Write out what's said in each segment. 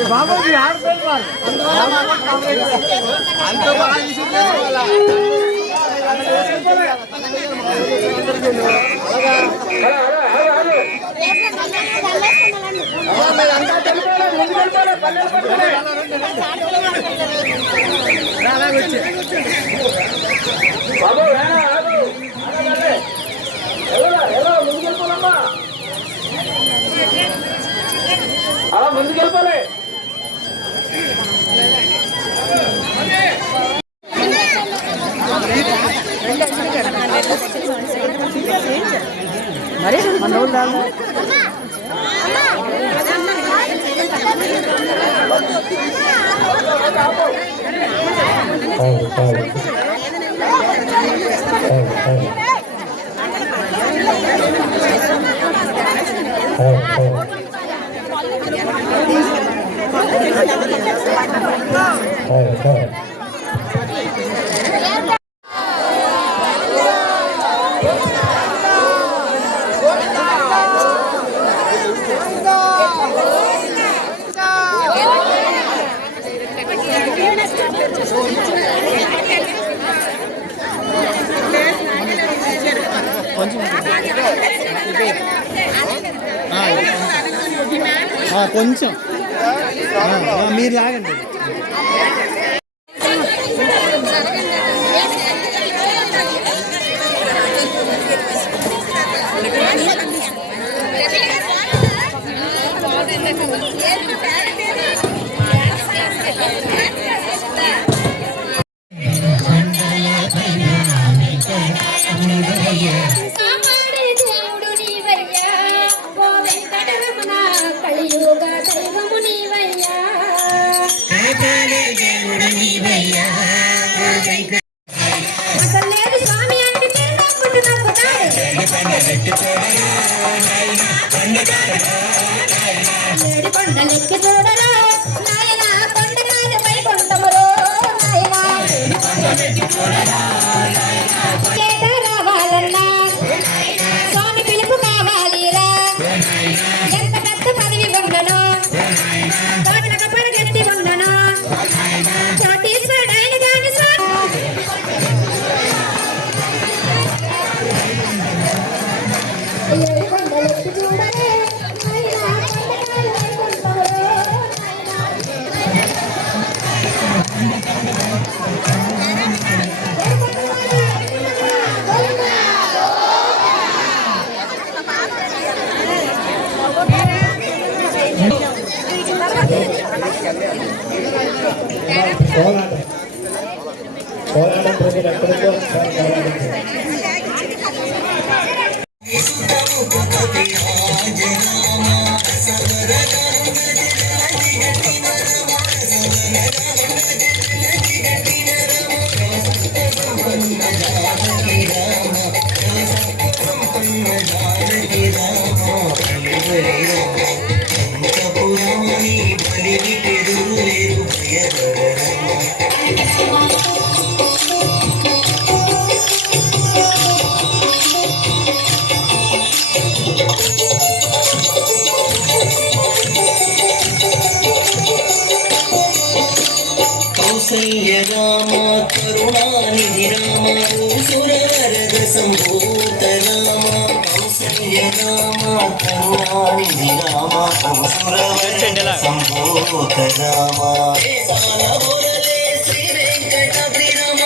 బాబాజీ ఆడుకోవాలి అంత బాగా ముందుకెళ్ళిపోలే మరి మన రోజు కొంచెం మీరు లాగండి ఏడు కొండలెక్కి చూడరా నాయన కొండకాయ పై కొండమురో నాయన రావాలన్నా స్వామి పిలుపు కావాలిరా ఎంత పెద్ద పదవి ఉండను కోట్లకు పరిగెత్తి ఉండను కోటీశ్వరుడైన దాని ఏడు కొండలెక్కి చూడరే నాయన కొండకాయ పై కొండమురో పోరాటం ప్రతి ఒక్కరితో ఒకసారి పోరాడించారు. కౌసల్య రామ కరుణానిధి రామ సురవరద సంభూత రామ కౌసల్య రామ కరుణానిధి రామ సురవరద సంభూత రామ సాల బోరలే శ్రీ వెంకటాద్రి రామ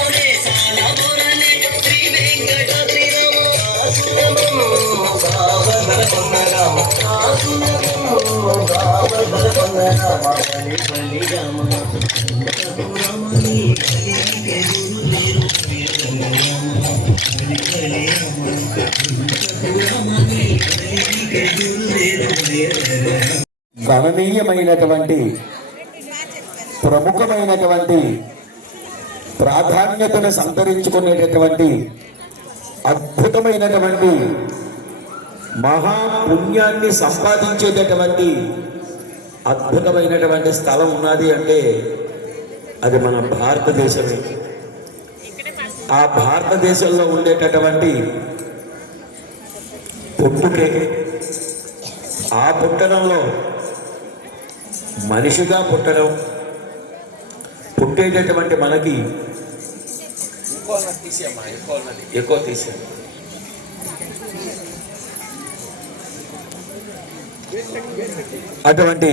సాల బోరలే శ్రీ వెంకటాద్రి రామ గావదల కొన్న రామ గావదల కొన్న రామ బలి బలి రామ గణనీయమైనటువంటి ప్రముఖమైనటువంటి ప్రాధాన్యతను సంతరించుకునేటటువంటి అద్భుతమైనటువంటి మహాపుణ్యాన్ని సంపాదించేటటువంటి అద్భుతమైనటువంటి స్థలం ఉన్నది అంటే అది మన భారతదేశమే. ఆ భారతదేశంలో ఉండేటటువంటి పుట్టుకే ఆ పుట్టడంలో మనిషిగా పుట్టడం, పుట్టేటటువంటి మనకి ఎక్కువ తీసాం అటువంటి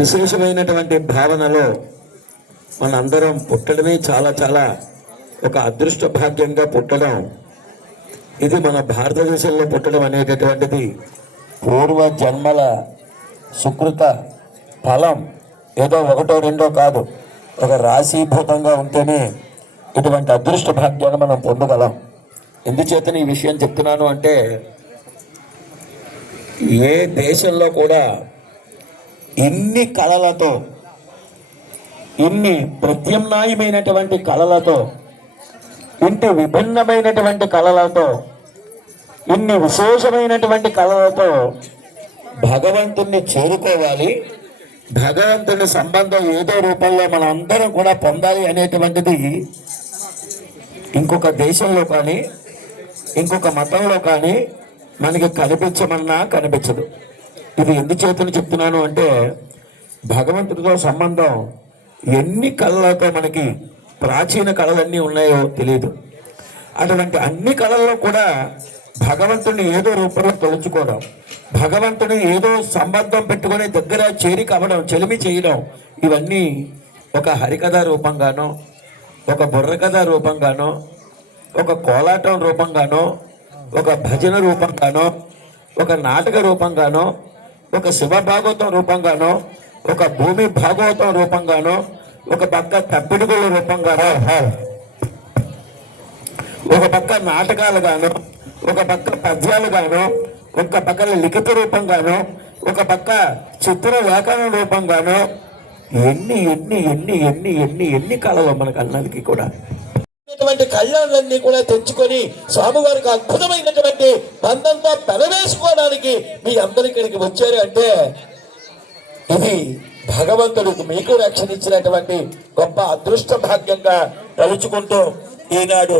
విశేషమైనటువంటి భావనలో మనందరం పుట్టడమే చాలా చాలా ఒక అదృష్ట భాగ్యంగా పుట్టడం, ఇది మన భారతదేశంలో పుట్టడం అనేటటువంటిది పూర్వ జన్మల సుకృత ఫలం. ఏదో ఒకటో రెండో కాదు, ఒక రాశీభూతంగా ఉంటేనే ఇటువంటి అదృష్ట భాగ్యాన్ని మనం పొందగలం. ఎందుచేతని ఈ విషయం చెప్తున్నాను అంటే, ఏ దేశంలో కూడా ఇన్ని కళలతో, ఇన్ని ప్రత్యామ్నాయమైనటువంటి కళలతో, ఇంటి విభిన్నమైనటువంటి కళలతో, ఇన్ని విశేషమైనటువంటి కళలతో భగవంతుణ్ణి చేరుకోవాలి, భగవంతుని సంబంధం ఏదో రూపంలో మనం అందరం కూడా పొందాలి అనేటువంటిది ఇంకొక దేశంలో కానీ ఇంకొక మతంలో కానీ మనకి కనిపించమన్నా కనిపించదు. ఇది ఎందుచేతని చెప్తున్నాను అంటే, భగవంతుడితో సంబంధం ఎన్ని కళలతో మనకి ప్రాచీన కళలన్నీ ఉన్నాయో తెలియదు. అటువంటి అన్ని కళల్లో కూడా భగవంతుని ఏదో రూపంలో తలుచుకోవడం, భగవంతుని ఏదో సంబంధం పెట్టుకుని దగ్గర చేరిక అవ్వడం, చెలిమి చేయడం, ఇవన్నీ ఒక హరికథ రూపంగానో, ఒక బుర్రకథ రూపంగానో, ఒక కోలాటం రూపంగానో, ఒక భజన రూపంగానో, ఒక నాటక రూపంగానో, ఒక శివ భాగవతం రూపంగానో, ఒక భూమి భాగవతం రూపంగానో, ఒక పక్క తప్పిడుగుల రూపంగానో, ఒక పక్క నాటకాలుగాను, ఒక పక్క పద్యాలుగాను, ఒక పక్క లిఖిత రూపంగాను, ఒక పక్క చిత్ర వ్యాకరణ రూపంగాను, ఎన్ని ఎన్ని ఎన్ని ఎన్ని ఎన్ని ఎన్ని కళలు మనకు అన్నదికి కూడా కళ్యాణాలన్నీ కూడా తెచ్చుకొని స్వామివారికి అద్భుతమైనటువంటి బంధంతో పెనవేసుకోవడానికి మీ అందరి ఇక్కడికి వచ్చారు అంటే ఇది భగవంతుడు మీకు రక్షణ ఇచ్చినటువంటి గొప్ప అదృష్ట భాగ్యంగా తలుచుకుంటూ ఈనాడు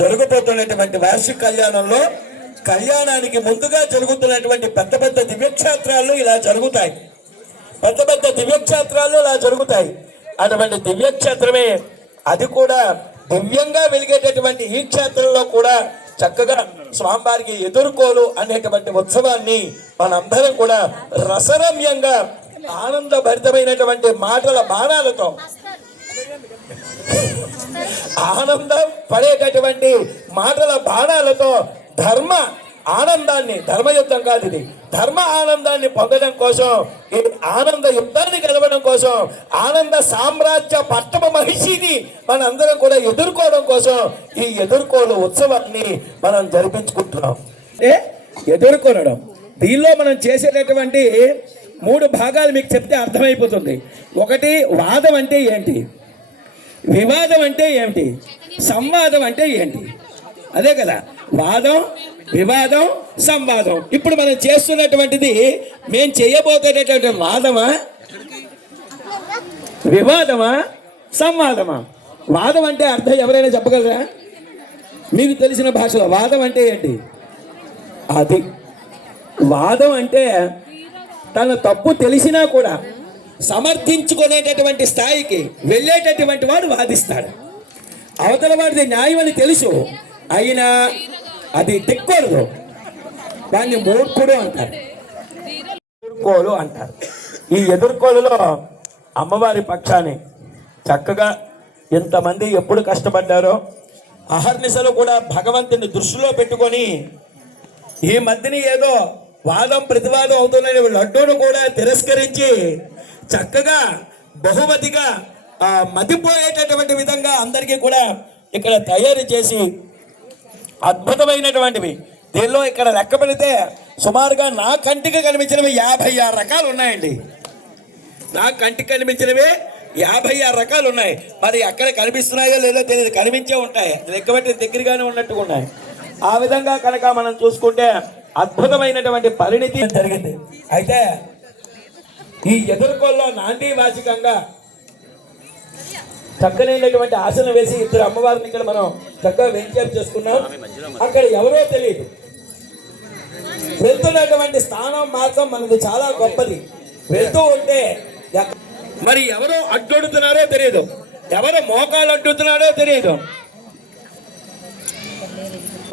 జరుగుతున్నటువంటి వార్షిక కళ్యాణంలో కళ్యాణానికి ముందుగా జరుగుతున్నటువంటి పెద్ద పెద్ద దివ్యక్షేత్రాలు ఇలా జరుగుతాయి. పెద్ద పెద్ద దివ్యక్షేత్రాలు ఇలా జరుగుతాయి. అటువంటి దివ్యక్షేత్రమే అది కూడా దివ్యంగా వెలిగేటటువంటి ఈ క్షేత్రంలో కూడా చక్కగా స్వామివారికి ఎదుర్కోలు అనేటువంటి ఉత్సవాన్ని మనందరం కూడా రసరమ్యంగా ఆనందభరితమైనటువంటి మాటల బాణాలతో ఆనందం పడేటటువంటి మాటల బాణాలతో ధర్మ ఆనందాన్ని, ధర్మయుద్ధం కాదు ఇది, ధర్మ ఆనందాన్ని పొందడం కోసం, ఈ ఆనంద యుద్ధాన్ని గెలవడం కోసం, ఆనంద సామ్రాజ్య పట్టమ మహిషిని మనందరం కూడా ఎదుర్కోవడం కోసం ఈ ఎదుర్కోలు ఉత్సవాన్ని మనం జరిపించుకుంటున్నాం. ఎదుర్కొనడం దీనిలో మనం చేసేటటువంటి 3 భాగాలు మీకు చెప్తే అర్థమైపోతుంది. ఒకటి, వాదం అంటే ఏంటి, వివాదం అంటే ఏమిటి, సంవాదం అంటే ఏంటి. అదే కదా వాదం, వివాదం, సంవాదం. ఇప్పుడు మనం చేస్తున్నటువంటిది మేము చేయబోతున్నటువంటి వాదమా, వివాదమా, సంవాదమా? వాదం అంటే అర్థం ఎవరైనా చెప్పగలరా? మీకు తెలిసిన భాషలో వాదం అంటే ఏంటి? అది వాదం అంటే తన తప్పు తెలిసినా కూడా సమర్థించుకునేటటువంటి స్థాయికి వెళ్ళేటటువంటి వాడు వాదిస్తాడు. అవతల వాడిది న్యాయం అని తెలుసు, అయినా అది తిక్కూడదు, దాన్ని మూర్ఖుడు అంటారు, ఎదుర్కోలు అంటారు. ఈ ఎదుర్కోలులో అమ్మవారి పక్షాన్ని చక్కగా ఎంతమంది ఎప్పుడు కష్టపడ్డారో అహర్నిశలు కూడా భగవంతుని దృష్టిలో పెట్టుకొని ఈ మధ్యని ఏదో వాదం ప్రతివాదం అవుతున్న లడ్డూను కూడా తిరస్కరించి చక్కగా బహుమతిగా మతిపోయేటటువంటి విధంగా అందరికీ కూడా ఇక్కడ తయారు చేసి అద్భుతమైనటువంటివి. దీనిలో ఇక్కడ లెక్క పెడితే సుమారుగా నా కంటికి కనిపించినవి 56 రకాలు ఉన్నాయండి. నా కంటికి కనిపించినవి 56 రకాలు ఉన్నాయి. మరి ఎక్కడ కనిపిస్తున్నాయో లేదో తెలియదు, కనిపించే ఉంటాయి, లెక్క పెట్టి దగ్గరగానే ఉన్నట్టుగా ఉన్నాయి. ఆ విధంగా కనుక మనం చూసుకుంటే అద్భుతమైనటువంటి పరిణితి జరిగింది. అయితే ఈ ఎదుర్కోల్లో నాంది వాచికంగా చక్కనైనటువంటి ఆసనం వేసి 2 అమ్మవారిని ఇక్కడ మనం చక్కగా వెంచేపు చేసుకున్నాం. అక్కడ ఎవరో తెలియదు, వెళ్తున్నటువంటి స్థానం మార్గం మనది చాలా గొప్పది. వెళ్తూ ఉంటే మరి ఎవరో అడ్డొడుతున్నారో తెలియదు, ఎవరో మోకాలు అడ్డుతున్నారో తెలియదు.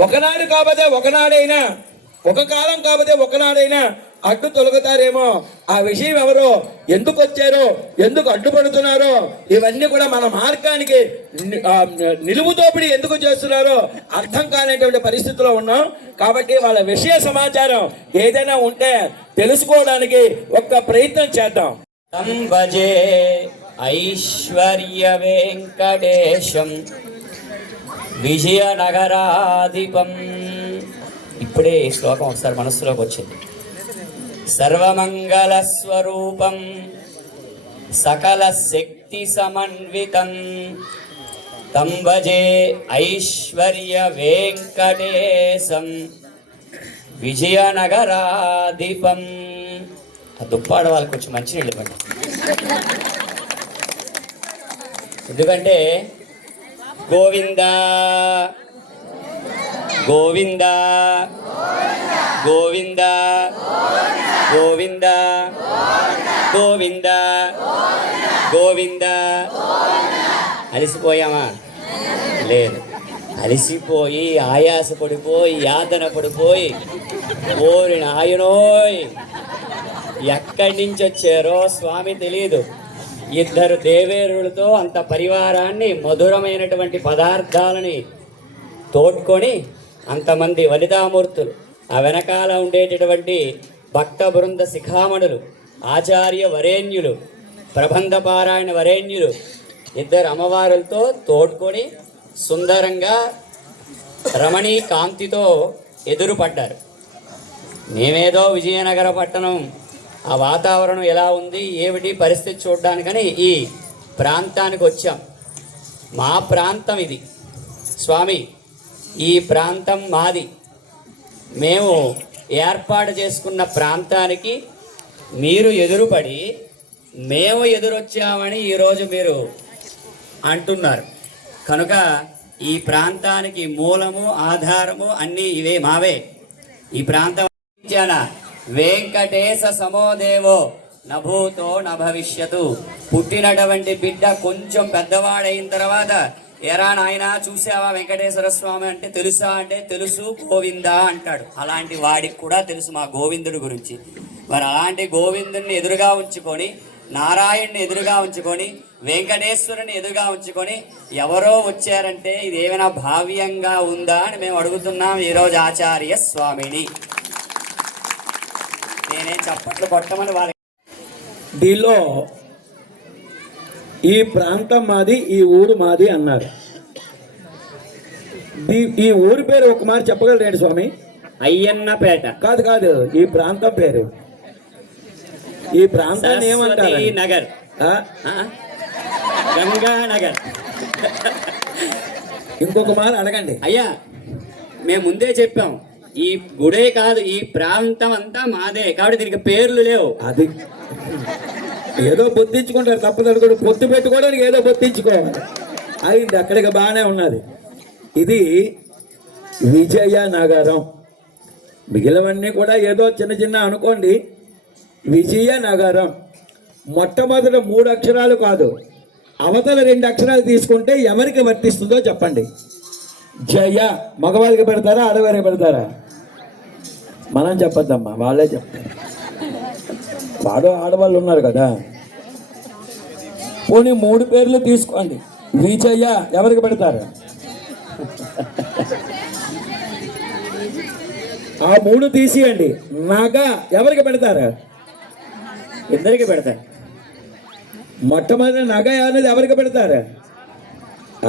ఒకనాడు కాకపోతే ఒకనాడైనా, ఒక కాలం కాకపోతే ఒకనాడైనా అడ్డు తొలగుతారేమో. ఆ విషయం ఎవరో, ఎందుకు వచ్చారో, ఎందుకు అడ్డుపడుతున్నారో, ఇవన్నీ కూడా మన మార్గానికి నిలువుదోపిడి ఎందుకు చేస్తున్నారో అర్థం కానిటువంటి పరిస్థితిలో ఉన్నాం. కాబట్టి వాళ్ళ విషయ సమాచారం ఏదైనా ఉంటే తెలుసుకోవడానికి ఒక్క ప్రయత్నం చేద్దాం. భజే ఐశ్వర్య వెంకటేశం విజయనగరాధిపం. ఇప్పుడే ఈ శ్లోకం ఒకసారి మనస్సులోకి వచ్చింది. సర్వమంగళ స్వరూపం సకల శక్తి సమన్వితం తం భజే ఐశ్వర్య వెంకటేశం విజయనగరాధిపం. ఆ దుప్పాడ వాళ్ళకి కొంచెం మంచినీళ్ళు ఇవ్వండి, ఎందుకంటే గోవింద గోవింద గోవింద గోవింద గోవింద గోవింద. అలసిపోయామా? లేదు. అలసిపోయి ఆయాస పడిపోయి యాతన పడిపోయి ఓరి నాయనోయ్ ఎక్కడి నుంచి వచ్చారో స్వామి తెలియదు. 2 దేవేరులతో అంత పరివారాన్ని, మధురమైనటువంటి పదార్థాలని తోడ్కొని అంతమంది వనితామూర్తులు, ఆ వెనకాల ఉండేటటువంటి భక్త బృంద శిఖామణులు, ఆచార్య వరేణ్యులు, ప్రబంధ పారాయణ వరేణ్యులు 2 అమ్మవారులతో తోడ్కొని సుందరంగా రమణీ కాంతితో ఎదురుపడ్డారు. మేమేదో విజయనగర పట్టణం, ఆ వాతావరణం ఎలా ఉంది ఏమిటి పరిస్థితి చూడడానికని ఈ ప్రాంతానికి వచ్చాం. మా ప్రాంతం ఇది, స్వామి ఈ ప్రాంతం మాది, మేము ఏర్పాటు చేసుకున్న ప్రాంతానికి మీరు ఎదురుపడి మేము ఎదురొచ్చామని ఈరోజు మీరు అంటున్నారు. కనుక ఈ ప్రాంతానికి మూలము ఆధారము అన్నీ ఇవే మావే. ఈ ప్రాంతం వెంకటేశ సమోదేవో నభూతో నభవిష్యతు. పుట్టినటువంటి బిడ్డ కొంచెం పెద్దవాడైన తర్వాత ఎరా నాయనా చూసావా వెంకటేశ్వర స్వామి అంటే తెలుసా అంటే తెలుసు గోవిందా అంటాడు. అలాంటి వాడికి కూడా తెలుసు మా గోవిందుడి గురించి. మరి అలాంటి గోవిందుడిని ఎదురుగా ఉంచుకొని, నారాయణ్ని ఎదురుగా ఉంచుకొని, వెంకటేశ్వరుని ఎదురుగా ఉంచుకొని ఎవరో వచ్చారంటే ఇది ఏమైనా భావ్యంగా ఉందా అని మేము అడుగుతున్నాం ఈరోజు ఆచార్య స్వామిని. నేనేం చప్పట్లు కొట్టమని వాళ్ళకి. దీనిలో ఈ ప్రాంతం మాది, ఈ ఊరు మాది అన్నారు. ఈ ఊరి పేరు ఒక మాట చెప్పగలరేంటి స్వామి? అయ్యన్నపేట. కాదు కాదు, ఈ ప్రాంతం పేరు, ఈ ప్రాంతాన్ని ఏమంటారు? నగర్, గంగానగర్. ఇంకొక మాట అడగండి. అయ్యా మేము ముందే చెప్పాం, ఈ గుడే కాదు ఈ ప్రాంతం అంతా మాదే, కాబట్టి దీనికి పేర్లు లేవు. అది ఏదో బొత్తించుకుంటారు, తప్పదు కూడా పొత్తు పెట్టుకోవడానికి ఏదో బొత్తించుకోవాలి. అయింది, అక్కడికి బాగానే ఉన్నది. ఇది విజయనగరం. మిగిలినవన్నీ కూడా ఏదో చిన్న చిన్న అనుకోండి. విజయనగరం మొట్టమొదటి 3 అక్షరాలు కాదు, అవతల 2 అక్షరాలు తీసుకుంటే ఎవరికి వర్తిస్తుందో చెప్పండి. జయ మగవాళ్ళకి పెడతారా, ఆడవారికి పెడతారా? మనం చెప్పొద్దమ్మా, వాళ్ళే చెప్తారు. వాడు ఆడవాళ్ళు ఉన్నారు కదా. పోనీ 3 పేర్లు తీసుకోండి. విజయ ఎవరికి పెడతారు? ఆ 3 తీసియండి. నాగ ఎవరికి పెడతారు? ఇద్దరికి పెడతారు. మొట్టమొదటి నగ అనేది ఎవరికి పెడతారు?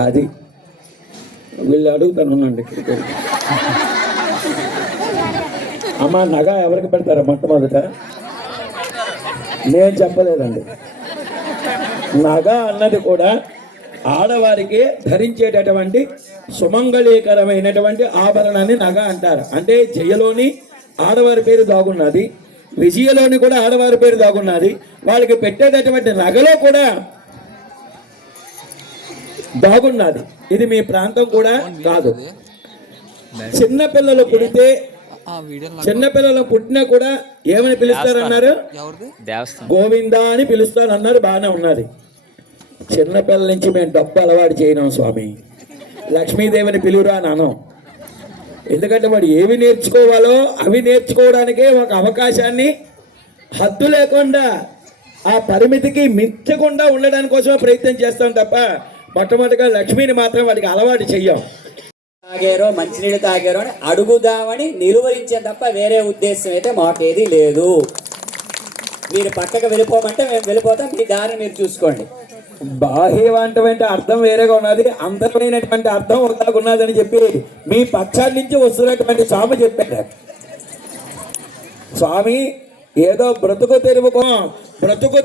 అది వీళ్ళు అడుగుతాను. అమ్మ నగ ఎవరికి పెడతారా మొట్టమొదట? నేను చెప్పలేదండి. నగ అన్నది కూడా ఆడవారికి ధరించేటటువంటి సుమంగళీకరమైనటువంటి ఆభరణాన్ని నగ అంటారు. అంటే జయలోని ఆడవారి పేరు దాగున్నది, విజయలోని కూడా ఆడవారి పేరు దాగున్నది. వాళ్ళకి పెట్టేటటువంటి నగలో కూడా దాగున్నది. ఇది మీ ప్రాంతం కూడా కాదు. చిన్నపిల్లలు పుడితే, చిన్నపిల్లలు పుట్టినా కూడా ఏమని పిలుస్తారన్నారు? గోవిందా అని పిలుస్తారన్నారు. బాగానే ఉన్నది. చిన్నపిల్లల నుంచి మేము డబ్బు అలవాటు చేయను స్వామి, లక్ష్మీదేవిని పిలువురా నాను. ఎందుకంటే వాడు ఏవి నేర్చుకోవాలో అవి నేర్చుకోవడానికే ఒక అవకాశాన్ని హద్దు లేకుండా ఆ పరిమితికి మించకుండా ఉండడానికి కోసమే ప్రయత్నం చేస్తాం తప్ప మొట్టమొదటిగా లక్ష్మిని మాత్రం వాడికి అలవాటు చెయ్యం. తాగారో మంచినీళ్ళు తాగారో అని అడుగుదామని నిలువరించే తప్ప వేరే ఉద్దేశం అయితే మాకేది లేదు. మీరు పక్కకు వెళ్ళిపోమంటే మేము వెళ్ళిపోతాం, మీ దారిని మీరు చూసుకోండి. బాహ్యవంతమైన అర్థం వేరేగా ఉన్నది, అంతర్మైనటువంటి అర్థం ఒకలాగా ఉన్నదని చెప్పి మీ పక్షాన్ని నుంచి వస్తున్నటువంటి స్వామి చెప్పారు. స్వామి ఏదో బ్రతుకు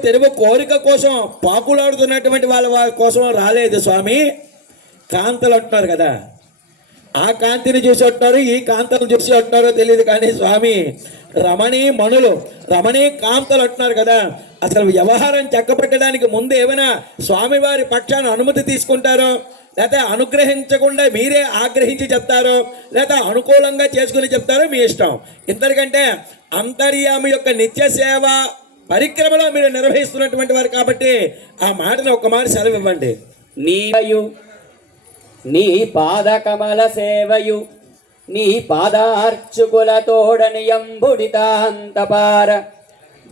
తెరువు కోరిక కోసం పాకులాడుతున్నటువంటి వాళ్ళ కోసం రాలేదు స్వామి. కాంతలు అంటున్నారు కదా, ఆ కాంతిని చూసి అంటున్నారు, ఈ కాంతలు చూసి అంటున్నారో తెలియదు కానీ స్వామి రమణీ మణులు, రమణీ కాంతలు అంటున్నారు కదా. అసలు వ్యవహారం చక్కబెట్టడానికి ముందు ఏమైనా స్వామివారి పక్షాన్ని అనుమతి తీసుకుంటారో, లేకపోతే అనుగ్రహించకుండా మీరే ఆగ్రహించి చెప్తారో, లేకపోతే అనుకూలంగా చేసుకుని చెప్తారో మీ ఇష్టం. ఇంతకంటే అంతర్యామి యొక్క నిత్య సేవ పరిక్రమలో మీరు నిర్వహిస్తున్నటువంటి వారు కాబట్టి ఆ మాటను ఒక్క మాట సెలవు ఇవ్వండి. నీ పాద కమల సేవయు నీ పాదార్చుకుల తోడనియంబుడితాంతపార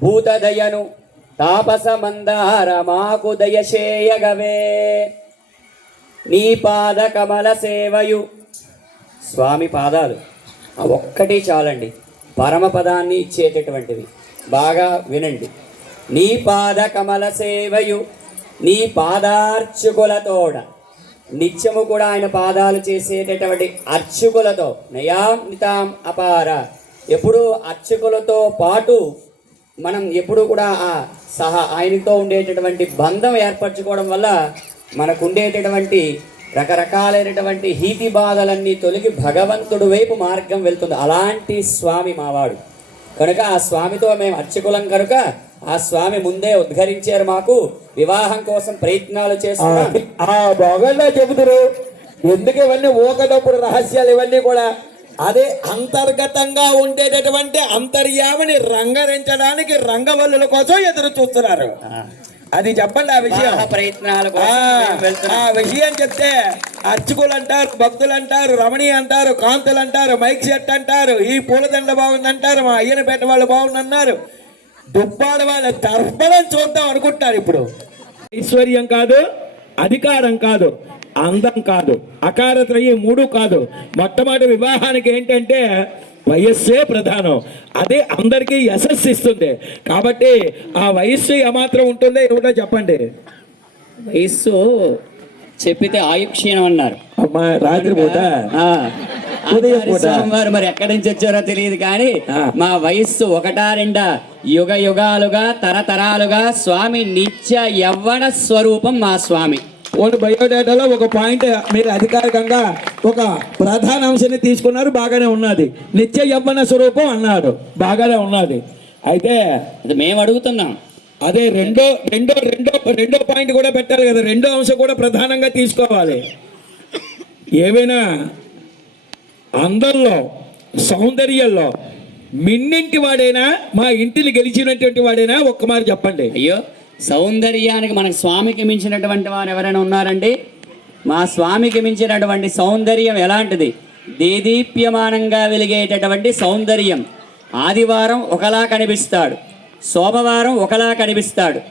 భూతదయను తాపస మందార మాకు దయచేయగవే. నీ పాద కమల సేవయు, స్వామి పాదాలు ఒక్కటి చాలండి పరమపదాన్ని ఇచ్చేటటువంటివి. బాగా వినండి. నీ పాద కమల సేవయు నీ పాదార్చుకుల తోడ, నిత్యము కూడా ఆయన పాదాలు చేసేటటువంటి అర్చకులతో నయామితాం అపార, ఎప్పుడు అర్చకులతో పాటు మనం ఎప్పుడు కూడా ఆయనతో ఉండేటటువంటి బంధం ఏర్పరచుకోవడం వల్ల మనకు ఉండేటటువంటి రకరకాలైనటువంటి హీతి బాధలన్నీ తొలగి భగవంతుడి వైపు మార్గం వెళ్తుంది. అలాంటి స్వామి మావాడు కనుక ఆ స్వామితో మేము అర్చకులం కనుక ఆ స్వామి ముందే ఉద్ఘరించారు. మాకు వివాహం కోసం ప్రయత్నాలు చేస్తున్నాం. బాగా చెబుతారు. ఎందుకు ఇవన్నీ ఊకదప్పుడు రహస్యాలు ఇవన్నీ కూడా అదే అంతర్గతంగా ఉండేటటువంటి అంతర్యామిని రంగరించడానికి రంగవల్లుల కోసం ఎదురు చూస్తున్నారు. అది చెప్పండి ఆ విషయం. ప్రయత్నాలు ఆ విషయం చెప్తే అర్చకులు అంటారు, భక్తులు అంటారు, రమణి అంటారు, కాంతులు అంటారు, మైక్ సెట్ అంటారు, ఈ పూలదండ బాగుందంటారు, మా అయ్యన పెట్ట వాళ్ళు బాగుందన్నారు, దుప్పాడు వాళ్ళ తర్పణం చూద్దాం అనుకుంటున్నారు. ఇప్పుడు ఐశ్వర్యం కాదు, అధికారం కాదు, అందం కాదు, అకారత్రయం, ఈ మూడు కాదు. మొట్టమొదటి వివాహానికి ఏంటంటే వయస్సే ప్రధానం. అదే అందరికీ యశస్సు ఇస్తుంది. కాబట్టి ఆ వయస్సు ఏమాత్రం ఉంటుందో ఏమిటో చెప్పండి. వయస్సు చెప్పితే ఆయుక్షీణం అన్నారు. అమ్మా రాత్రి పూట ఉదయం పూట సోమవారం మరి ఎక్కడి నుంచి వచ్చారో తెలియదు కానీ మా వయస్సు ఒకటా రెండా యుగ యుగాలుగా తరతరాలుగా స్వామి నిత్య యవ్వన స్వరూపం మా స్వామి. బయోడేటాలో ఒక పాయింట్ మీరు అధికారికంగా ఒక ప్రధాన అంశాన్ని తీసుకున్నారు. బాగానే ఉన్నది. నిత్య యవ్వన స్వరూపం అన్నాడు, బాగానే ఉన్నది. అయితే అది మేము అడుగుతున్నాం. అదే రెండో రెండో రెండో రెండో పాయింట్ కూడా పెట్టాలి కదా. రెండో అంశం కూడా ప్రధానంగా తీసుకోవాలి. ఏమైనా అందంలో సౌందర్యంలో మిన్నింటి వాడైనా మా ఇంటిని గెలిచినటువంటి వాడైనా ఒక్క మాట చెప్పండి. అయ్యో, సౌందర్యానికి మనకు స్వామికి మించినటువంటి వారు ఎవరైనా ఉన్నారండి? మా స్వామికి మించినటువంటి సౌందర్యం ఎలాంటిది? దేదీప్యమానంగా వెలిగేటటువంటి సౌందర్యం. ఆదివారం ఒకలా కనిపిస్తాడు, సోమవారం ఒకలా కనిపిస్తాడు,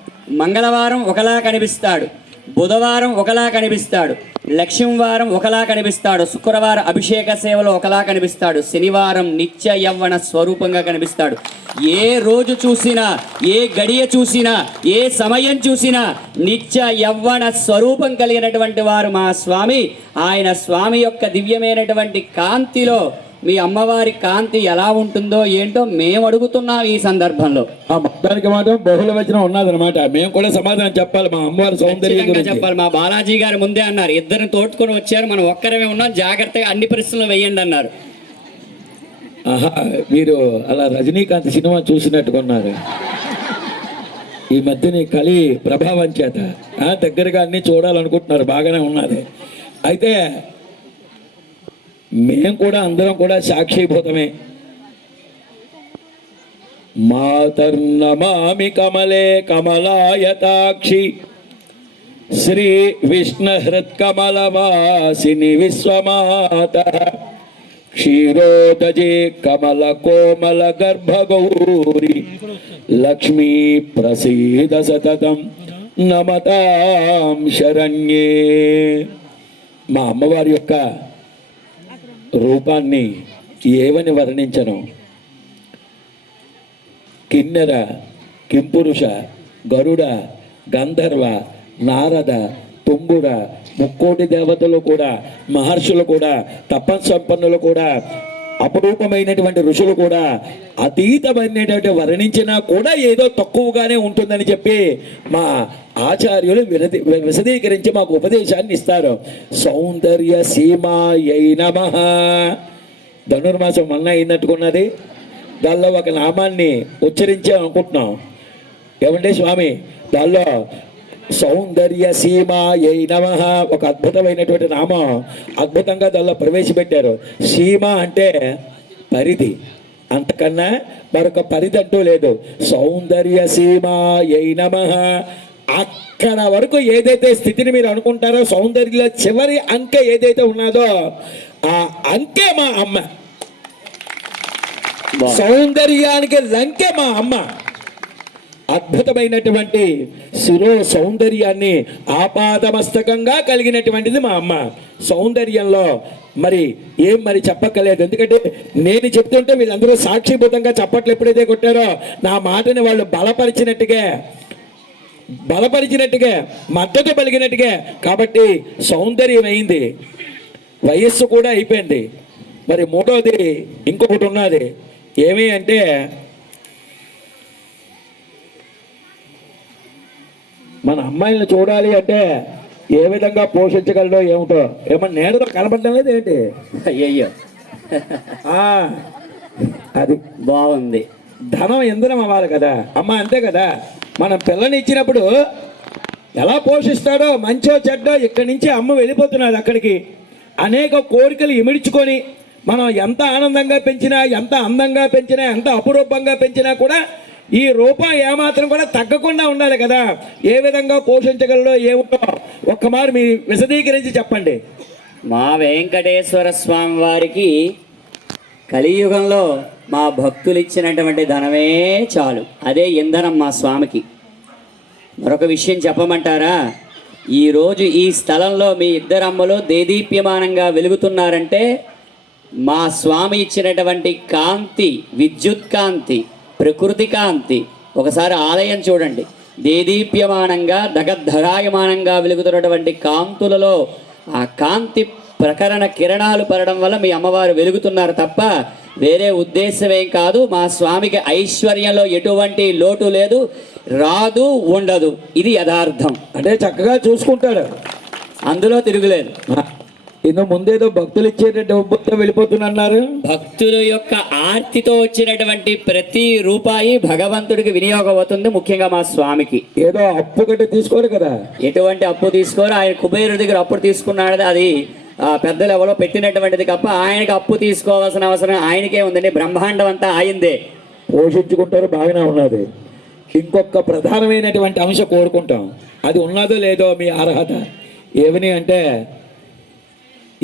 మంగళవారం ఒకలా కనిపిస్తాడు, బుధవారం ఒకలా కనిపిస్తాడు, లక్ష్మీవారం ఒకలా కనిపిస్తాడు, శుక్రవారం అభిషేక సేవలో ఒకలా కనిపిస్తాడు, శనివారం నిత్య యవ్వన స్వరూపంగా కనిపిస్తాడు. ఏ రోజు చూసినా, ఏ గడియ చూసినా, ఏ సమయం చూసినా నిత్య యవ్వన స్వరూపం కలిగినటువంటి వారు మా స్వామి. ఆయన స్వామి యొక్క దివ్యమైనటువంటి కాంతిలో మీ అమ్మవారి కాంతి ఎలా ఉంటుందో ఏంటో మేము అడుగుతున్నాం ఈ సందర్భంలో. ఆ మొత్తానికి మాత్రం బహుళ వచనం ఉన్నదనమాట. మేము కూడా సమాధానం చెప్పాలి. మా అమ్మవారి సౌందర్యం గురించి చెప్పాలి. మా బాలాజీ గారు ముందే అన్నారు, ఇద్దరిని తోడుకొని వచ్చారు, మనం ఒక్కరమే ఉన్నాం, జాగ్రత్తగా అన్ని పరిస్థితులు వేయండి అన్నారు. ఆహా, మీరు అలా రజనీకాంత్ సినిమా చూసినట్టుకున్నారు. ఈ మధ్యని కలి ప్రభావం చేత దగ్గరగా అన్ని చూడాలనుకుంటున్నారు. బాగానే ఉన్నది. అయితే మేము కూడా అందరం కూడా సాక్షిభూతమే. మాతర్నమామి కమలే కమలాయతాక్షి శ్రీ విష్ణుహృత్కమలవాసిని విశ్వమాత క్షీరోదజే కమల కోమల గర్భగౌరి లక్ష్మీ ప్రసీద సతతం నమతాం శరణ్యే. మా అమ్మవారి యొక్క రూపాన్ని ఏవని వర్ణించను? కిన్నెర, కింపురుష, గరుడ, గంధర్వ, నారద, తుంబుర, ముక్కోటి దేవతలు కూడా, మహర్షులు కూడా, తపస్సంపన్నులు కూడా, అపురూపమైనటువంటి ఋషులు కూడా అతీతమైనటువంటి వర్ణించినా కూడా ఏదో తక్కువగానే ఉంటుందని చెప్పి మా ఆచార్యులు విశదీకరించి మాకు ఉపదేశాన్ని ఇస్తారు. సౌందర్య సీమాయై నమః. ధనుర్మాసం మొన్న అయినట్టుకున్నది. దానిలో ఒక నామాన్ని ఉచ్చరించాం అనుకుంటున్నాం. ఏమంటే స్వామి, దానిలో సౌందర్య సీమాయై నమః ఒక అద్భుతమైనటువంటి నామం అద్భుతంగా దానిలో ప్రవేశపెట్టారు. సీమ అంటే పరిధి, అంతకన్నా మరొక పరిధి అంటూ లేదు. సౌందర్య సీమాయై నమః. అక్కడ వరకు ఏదైతే స్థితిని మీరు అనుకుంటారో, సౌందర్యంలో చివరి అంకె ఏదైతే ఉన్నదో ఆ అంకె మా అమ్మ. సౌందర్యానికి లంకె మా అమ్మ. అద్భుతమైనటువంటి శిరో సౌందర్యాన్ని ఆపాదమస్తకంగా కలిగినటువంటిది మా అమ్మ. సౌందర్యంలో మరి ఏం మరి చెప్పక్కర్లేదు. ఎందుకంటే నేను చెప్తుంటే వీళ్ళందరూ సాక్షిభూతంగా చప్పట్లు ఎప్పుడైతే కొట్టారో నా మాటని వాళ్ళు బలపరిచినట్టుగా మద్దతు పలికినట్టుగా. కాబట్టి సౌందర్యం అయింది, వయస్సు కూడా అయిపోయింది. మరి మూడోది ఇంకొకటి ఉన్నది. ఏమి అంటే మన అమ్మాయిలను చూడాలి అంటే ఏ విధంగా పోషించగలడో ఏమిటో ఏమన్నా నేడతో కనపడడం లేదు ఏంటి? అయ్యయ్యో ఆ, అది బాగుంది. ధనం ఇంధనం అవ్వాలి కదా అమ్మ, అంతే కదా. మనం పిల్లని ఇచ్చినప్పుడు ఎలా పోషిస్తాడో మంచో చెడ్డో ఇక్కడి నుంచి అమ్మ వెళ్ళిపోతున్నది అక్కడికి. అనేక కోరికలు ఇమిడ్చుకొని మనం ఎంత ఆనందంగా పెంచినా, ఎంత అందంగా పెంచినా, ఎంత అపురూపంగా పెంచినా కూడా ఈ రూపం ఏమాత్రం కూడా తగ్గకుండా ఉండాలి కదా. ఏ విధంగా పోషించగలడో ఏమిటో ఒక్కమారు మీ విశదీకరించి చెప్పండి. మా వెంకటేశ్వర స్వామి వారికి కలియుగంలో మా భక్తులు ఇచ్చినటువంటి ధనమే చాలు. అదే ఇంధనం మా స్వామికి. మరొక విషయం చెప్పమంటారా? ఈరోజు ఈ స్థలంలో మీ ఇద్దరమ్మలు దేదీప్యమానంగా వెలుగుతున్నారంటే మా స్వామి ఇచ్చినటువంటి కాంతి, విద్యుత్ కాంతి, ప్రకృతి కాంతి. ఒకసారి ఆలయం చూడండి, దేదీప్యమానంగా దగద్ధరాయమానంగా వెలుగుతున్నటువంటి కాంతులలో ఆ కాంతి ప్రకరణ కిరణాలు పడడం వల్ల మీ అమ్మవారు వెలుగుతున్నారు తప్ప వేరే ఉద్దేశమేం కాదు. మా స్వామికి ఐశ్వర్యంలో ఎటువంటి లోటు లేదు, రాదు, ఉండదు. ఇది యథార్థం. అంటే చక్కగా చూసుకుంటాడు, అందులో తిరుగులేదు. ఇನ್ನು ముందేదో భక్తులు ఇచ్చేటట్టు వెళ్ళిపోతున్నారు. భక్తుల యొక్క ఆర్తితో వచ్చినటువంటి ప్రతి రూపాయి భగవంతుడికి వినియోగం అవుతుంది. ముఖ్యంగా మా స్వామికి ఏదో అప్పు కట్టి తీసుకోరు కదా, ఎటువంటి అప్పు తీసుకోరు. ఆయన కుబేరుడి దగ్గర అప్పు తీసుకున్నాడు, అది పెద్దలు ఎవరో పెట్టినటువంటిది తప్ప ఆయనకి అప్పు తీసుకోవాల్సిన అవసరం ఆయనకే ఉందండి. బ్రహ్మాండం అంతా ఆయిందే. పోషించుకుంటారు, బాగానే ఉన్నది. ఇంకొక ప్రధానమైనటువంటి అంశం కోరుకుంటాం, అది ఉన్నదో లేదో మీ అర్హత ఏమని అంటే,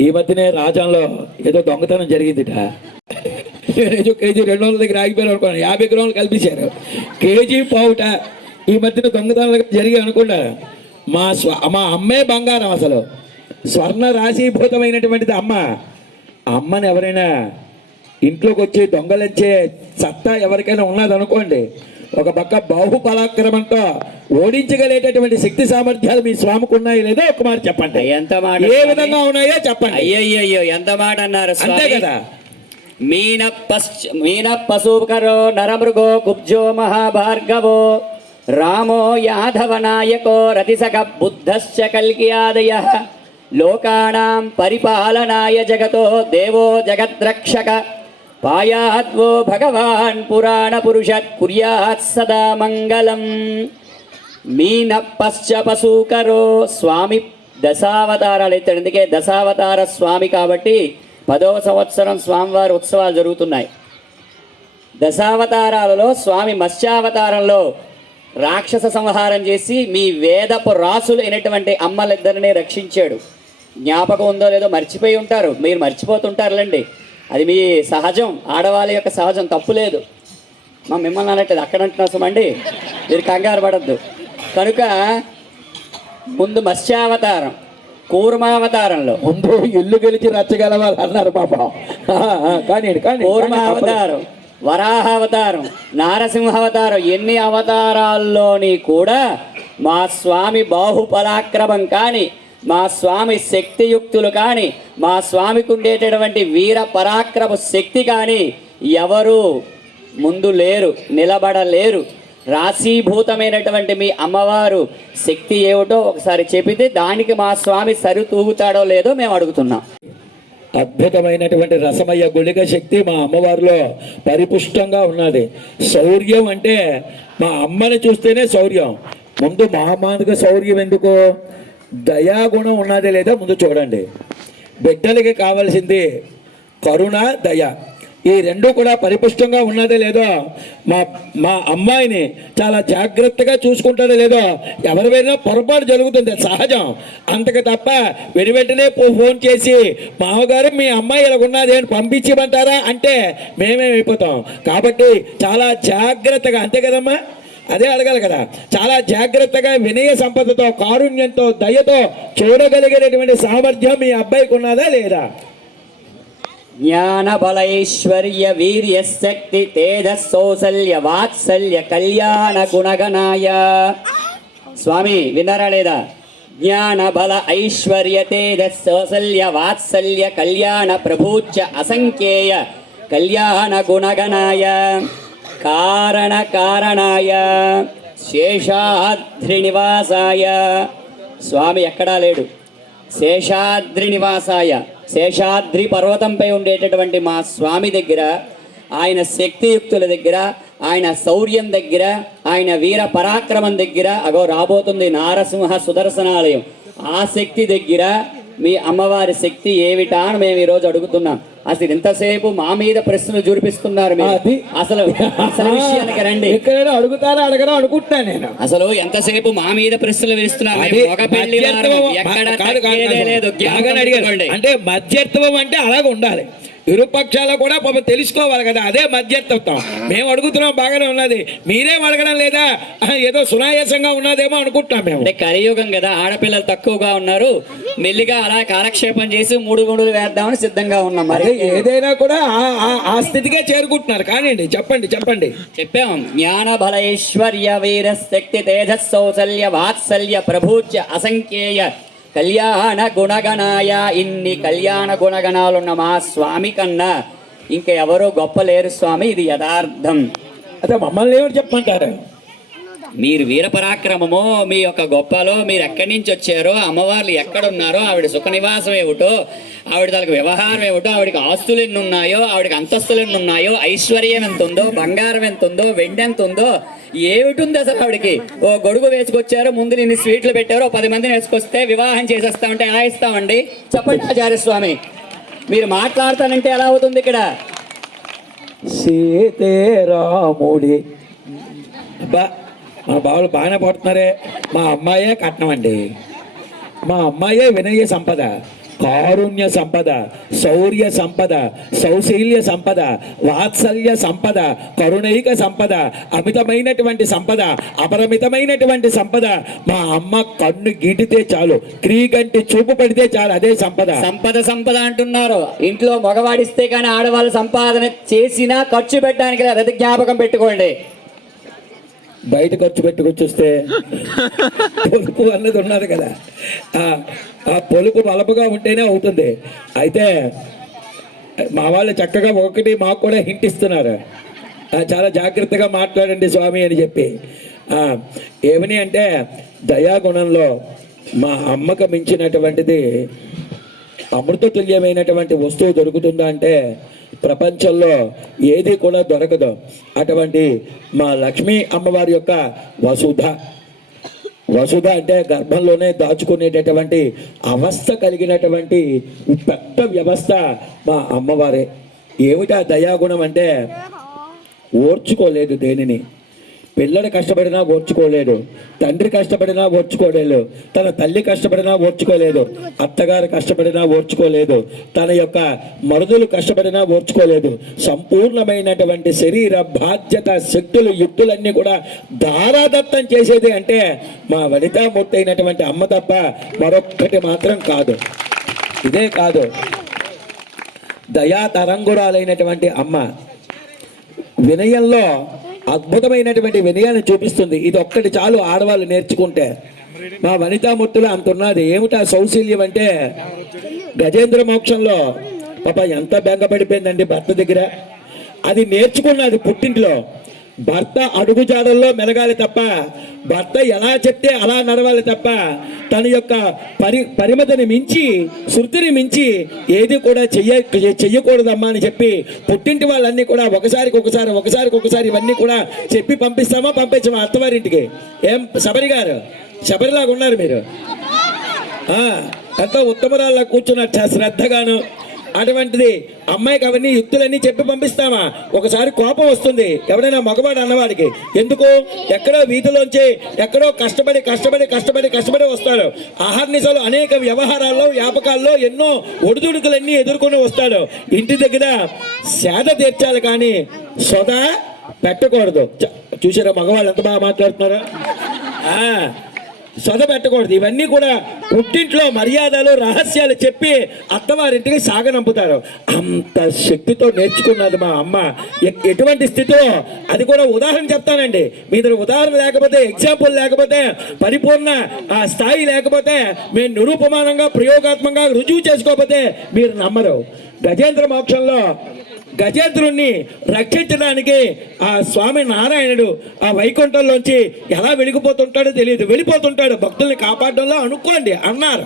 ఈ మధ్యనే రాజంలో ఏదో దొంగతనం జరిగిందిట. కేజీ 200 దగ్గర ఆగిపోయారు అనుకున్నాను, 50 గ్రాములు కల్పించారు, కేజీ పావుట. ఈ మధ్యన దొంగతనాలు జరిగి అనుకున్నా. మా అమ్మే బంగారం, అసలు స్వర్ణ రాశీభూతమైనటువంటిది అమ్మ. అమ్మని ఎవరైనా ఇంట్లోకి వచ్చి దొంగలించే సత్తా ఎవరికైనా ఉన్నదనుకోండి, ఒక పక్క బాహుపరాక్రమంతో ఓడించగలేటటువంటి శక్తి సామర్థ్యాలు మీ స్వామికి ఉన్నాయి లేదో ఒక మాట చెప్పండి. ఎంత మాట, ఏ విధంగా ఉన్నాయో చెప్పండి. అయ్యయ్యో ఎంత మాట అన్నారు. అంతే కదా. మీన పశుకరో నరమృగో కుబ్జో మహాభార్గవో రామో యాదవ నాయకో రతిసక బుద్ధశ్చ కల్కియాదయ లోకానాం పరిపాలనాయ జగతో దేవో జగద్రక్షక పాయాద్వో భగవాన్ పురాణ పురుషత్ కుర్యాత్ సదా మంగళం. మీనప్పశ్చ పశుకరో స్వామి దశావతారాలు ఎత్తాడు. అందుకే దశావతార స్వామి కాబట్టి 10వ సంవత్సరం స్వామివారి ఉత్సవాలు జరుగుతున్నాయి. దశావతారాలలో స్వామి మత్స్యావతారంలో రాక్షస సంహారం చేసి మీ వేదపు రాసులు అయినటువంటి అమ్మలిద్దరిని రక్షించాడు. జ్ఞాపకం ఉందో లేదో మర్చిపోయి ఉంటారు, మీరు మర్చిపోతుంటారులేండి. అది మీ సహజం, ఆడవాళ్ళ యొక్క సహజం, తప్పులేదు. మిమ్మల్ని అనట్లేదు, అక్కడ అంటున్నామండి, మీరు కంగారు పడద్దు. కనుక ముందు మత్స్యావతారం, కూర్మావతారంలో ముందు ఇల్లు గెలిచి రచ్చగలవాలి అన్నారు పాప. కానీ కూర్మావతారం, వరాహావతారం, నారసింహావతారం, ఎన్ని అవతారాల్లోని కూడా మా స్వామి బాహుపరాక్రమం కానీ, మా స్వామి శక్తియుక్తులు కానీ, మా స్వామికి ఉండేటటువంటి వీర పరాక్రమ శక్తి కానీ ఎవరు ముందు లేరు, నిలబడలేరు. రాశీభూతమైనటువంటి మీ అమ్మవారు శక్తి ఏమిటో ఒకసారి చెప్పితే దానికి మా స్వామి సరితూగుతాడో లేదో మేము అడుగుతున్నాం. అద్భుతమైనటువంటి రసమయ్య గుళిక శక్తి మా అమ్మవారిలో పరిపుష్టంగా ఉన్నది. శౌర్యం అంటే మా అమ్మని చూస్తేనే శౌర్యం. ముందు మా అమ్మకి శౌర్యం ఎందుకు? దయాగుణం ఉన్నదే లేదా ముందు చూడండి. బిడ్డలకి కావాల్సింది కరుణ, దయ. ఈ రెండు కూడా పరిపుష్టంగా ఉన్నదే లేదో మా అమ్మాయిని చాలా జాగ్రత్తగా చూసుకుంటాడో లేదో ఎవరివైనా పొరపాటు జరుగుతుంది, సహజం. అంతకు తప్ప వెంటనే ఫోన్ చేసి మామగారు మీ అమ్మాయి ఇలా ఉన్నది అని పంపించమంటారా అంటే మేమేమైపోతాం. కాబట్టి చాలా జాగ్రత్తగా, అంతే కదమ్మా, అదే అడగాలి కదా, చాలా జాగ్రత్తగా వినయ సంపదతో, కారుణ్యంతో, దయతో చూడగలిగేటటువంటి సామర్థ్యం మీ అబ్బాయికి ఉన్నదా లేదా? జ్ఞాన బలైశ్వర్య వీర్య శక్తి తేజస్సౌసల్య వాత్సల్య కళ్యాణ గుణగణాయ. స్వామి విన్నారా లేదా? జ్ఞాన బల ఐశ్వర్య తేజస్సౌసల్య వాత్సల్య కళ్యాణ ప్రభూచ అసంఖ్యేయ కళ్యాణ గుణగణాయ కారణ కారణాయ శేషాద్రి నివాసాయ స్వామి ఎక్కడా లేడు. శేషాద్రి నివాసాయ, శేషాద్రి పర్వతంపై ఉండేటటువంటి మా స్వామి దగ్గర, ఆయన శక్తియుక్తుల దగ్గర, ఆయన శౌర్యం దగ్గర, ఆయన వీర పరాక్రమం దగ్గర, అగో రాబోతుంది నారసింహ సుదర్శనాలయం, ఆ శక్తి దగ్గర మీ అమ్మవారి శక్తి ఏమిటా అని మేము ఈరోజు అడుగుతున్నాం. అసలు ఇంతసేపు మా మీద ప్రశ్నలు చూపిస్తున్నారు మీరు. అసలు అసలు విషయానికి రండి. ఎక్కడైనా అడుగుతారా అడగరా అనుకుంటున్నా నేను. అసలు ఎంతసేపు మా మీద ప్రశ్నలు వేస్తున్నారు. ఒక పెళ్లి ఎక్కడ తగ్గేదే లేదు. జ్ఞాపకం అడిగారు అంటే మధ్యత్వం అంటే అలాగ ఉండాలి. ఇరుపక్షాలు కూడా పాపం తెలుసుకోవాలి కదా, అదే మధ్యత్వం. మేము అడుగుతున్నాం బాగానే ఉన్నది, మీరేం అడగడం లేదా, ఏదో సునాయాసంగా ఉన్నదేమో అనుకుంటున్నాం మేము. అంటే కలియుగం కదా, ఆడపిల్లలు తక్కువగా ఉన్నారు, మెల్లిగా అలా కాలక్షేపం చేసి 3 గుండులు వేద్దామని సిద్ధంగా ఉన్నాం. మరి ఏదైనా కూడా ఆ స్థితికే చేరుకుంటున్నారు. కానివ్వండి, చెప్పండి చెప్పండి. చెప్పాం. జ్ఞాన బల ఐశ్వర్య వీర శక్తి తేజస్సౌసల్య వాత్సల్య ప్రభూజ్య అసంఖ్యేయ కళ్యాణ గుణగణాయ. ఇన్ని కళ్యాణ గుణగణాలున్న మా స్వామి కన్నా ఇంకా ఎవరో గొప్ప లేరు స్వామి, ఇది యథార్థం. అదే మమ్మల్ని ఏమిటి చెప్పమంటారు? మీరు వీర పరాక్రమమో, మీ యొక్క గొప్పలో, మీరు ఎక్కడి నుంచి వచ్చారో, అమ్మవార్లు ఎక్కడున్నారో, ఆవిడ సుఖ నివాసం ఏమిటో, ఆవిడ తనకు వ్యవహారం ఏమిటో, ఆవిడకి ఆస్తులు ఎన్ని ఉన్నాయో, ఆవిడకి అంతస్తులు ఎన్ని ఉన్నాయో, ఐశ్వర్యం ఎంత ఉందో, బంగారం ఎంత ఉందో, వెండి ఎంత ఉందో, ఏమిటుంది అసలు ఆవిడకి? ఓ గొడుగు వేసుకొచ్చారు, ముందు నిన్ను స్వీట్లు పెట్టారు, 10 మందిని వేసుకొస్తే వివాహం చేసేస్తామంటే ఎలా ఇస్తామండి? చెప్పండి ఆచార్య స్వామి, మీరు మాట్లాడతానంటే ఎలా అవుతుంది ఇక్కడ? సీతే రాముడి అబ్బా, మా బావులు బాగానే పడుతున్నారే. మా అమ్మాయే కట్నం అండి, మా అమ్మాయే వినయ సంపద, కారుణ్య సంపద, శౌర్య సంపద, సౌశీల్య సంపద, వాత్సల్య సంపద, కరుణైక సంపద, అమితమైనటువంటి సంపద, అపరిమితమైనటువంటి సంపద. మా అమ్మ కన్ను గీటితే చాలు, క్రీగంటి చూపు పడితే చాలు, అదే సంపద. సంపద సంపద అంటున్నారు. ఇంట్లో మగవాడిస్తే కానీ ఆడవాళ్ళు సంపాదన చేసినా ఖర్చు పెట్టడానికి లేదు, అది జ్ఞాపకం పెట్టుకోండి. బయట ఖర్చు పెట్టుకొచ్చేస్తే పొలుపు అన్నది ఉన్నది కదా, ఆ పొలుపు బలపుగా ఉంటేనే అవుతుంది. అయితే మా వాళ్ళు చక్కగా ఒకటి మాకు కూడా హింట్ ఇస్తున్నారు, చాలా జాగ్రత్తగా మాట్లాడండి స్వామి అని చెప్పి. ఏమని అంటే, దయాగుణంలో మా అమ్మకు మించినటువంటిది అమృతతుల్యమైనటువంటి వస్తువు దొరుకుతుందా అంటే ప్రపంచంలో ఏది కూడా దొరకదు. అటువంటి మా లక్ష్మీ అమ్మవారి యొక్క వసుధ అంటే గర్భంలోనే దాచుకునేటటువంటి అవస్థ కలిగినటువంటి పెద్ద వ్యవస్థ మా అమ్మవారే. ఏమిటా దయాగుణం అంటే, ఓర్చుకోలేదు దేనిని. పిల్లడు కష్టపడినా ఓర్చుకోలేడు, తండ్రి కష్టపడినా ఓర్చుకోలేడు, తన తల్లి కష్టపడినా ఓర్చుకోలేదు, అత్తగారు కష్టపడినా ఓర్చుకోలేదు, తన యొక్క మరుదులు కష్టపడినా ఓర్చుకోలేదు. సంపూర్ణమైనటువంటి శరీర బాధ్యత శక్తులు యుక్తులన్నీ కూడా దారాదత్తం చేసేది అంటే మా వనితామూర్తి అయినటువంటి అమ్మ తప్ప మరొక్కటి మాత్రం కాదు. ఇదే కాదు, దయా తరంగురాలైనటువంటి అమ్మ వినయంలో అద్భుతమైనటువంటి వినయాన్ని చూపిస్తుంది. ఇది ఒక్కటి చాలు ఆడవాళ్ళు నేర్చుకుంటే. మా వనితామూర్తులు అంత ఉన్నది. ఏమిటా సౌశీల్యం అంటే, గజేంద్ర మోక్షంలో పాప ఎంత బెంగపడిపోయిందండి భర్త దగ్గర. అది నేర్చుకున్నది పుట్టింట్లో. భర్త అడుగుజాడల్లో మెలగాలి తప్ప, భర్త ఎలా చెప్తే అలా నడవాలి తప్ప, తన యొక్క పరిమితిని మించి, శృతిని మించి ఏది కూడా చెయ్యకూడదమ్మా అని చెప్పి పుట్టింటి వాళ్ళన్నీ కూడా ఒకసారికి ఇవన్నీ కూడా చెప్పి పంపిస్తామా పంపించామా అత్తవారింటికి? ఏం శబరి గారు, శబరిలాగా ఉన్నారు మీరు. ఎంతో ఉత్తమరాల్లా కూర్చున్నారు శ్రద్ధగాను. అటువంటిది అమ్మాయికి అవన్నీ యుక్తులన్నీ చెప్పి పంపిస్తామా? ఒకసారి కోపం వస్తుంది ఎవరైనా మగవాడు అన్నవాడికి. ఎందుకు? ఎక్కడో వీధిలోంచి ఎక్కడో కష్టపడి వస్తాడు. ఆహార్నిశలు అనేక వ్యవహారాల్లో వ్యాపకాల్లో ఎన్నో ఒడిదుడుకులన్నీ ఎదుర్కొని వస్తాడు. ఇంటి దగ్గర సేద తీర్చాలి కానీ సొద పెట్టకూడదు. చూసారా మగవాళ్ళు ఎంత బాగా మాట్లాడుతున్నారో? సొద పెట్టకూడదు. ఇవన్నీ కూడా పుట్టింట్లో మర్యాదలు రహస్యాలు చెప్పి అత్తవారింటికి సాగనంపుతారు. అంత శక్తితో నేర్చుకున్నది మా అమ్మ. ఎటువంటి స్థితిలో అది కూడా ఉదాహరణ చెప్తానండి. మీ దగ్గర ఉదాహరణ లేకపోతే, ఎగ్జాంపుల్ లేకపోతే, పరిపూర్ణ ఆ స్థాయి లేకపోతే, మేము నిరూపమానంగా ప్రయోగాత్మకంగా రుజువు చేసుకోకపోతే మీరు నమ్మరు. గజేంద్ర మోక్షంలో గజేంద్రుణ్ణి రక్షించడానికి ఆ స్వామి నారాయణుడు ఆ వైకుంఠంలోంచి ఎలా వెళ్ళిపోతుంటాడో తెలియదు, వెళ్ళిపోతుంటాడు. భక్తుల్ని కాపాడడంలో అనుకోండి అన్నారు,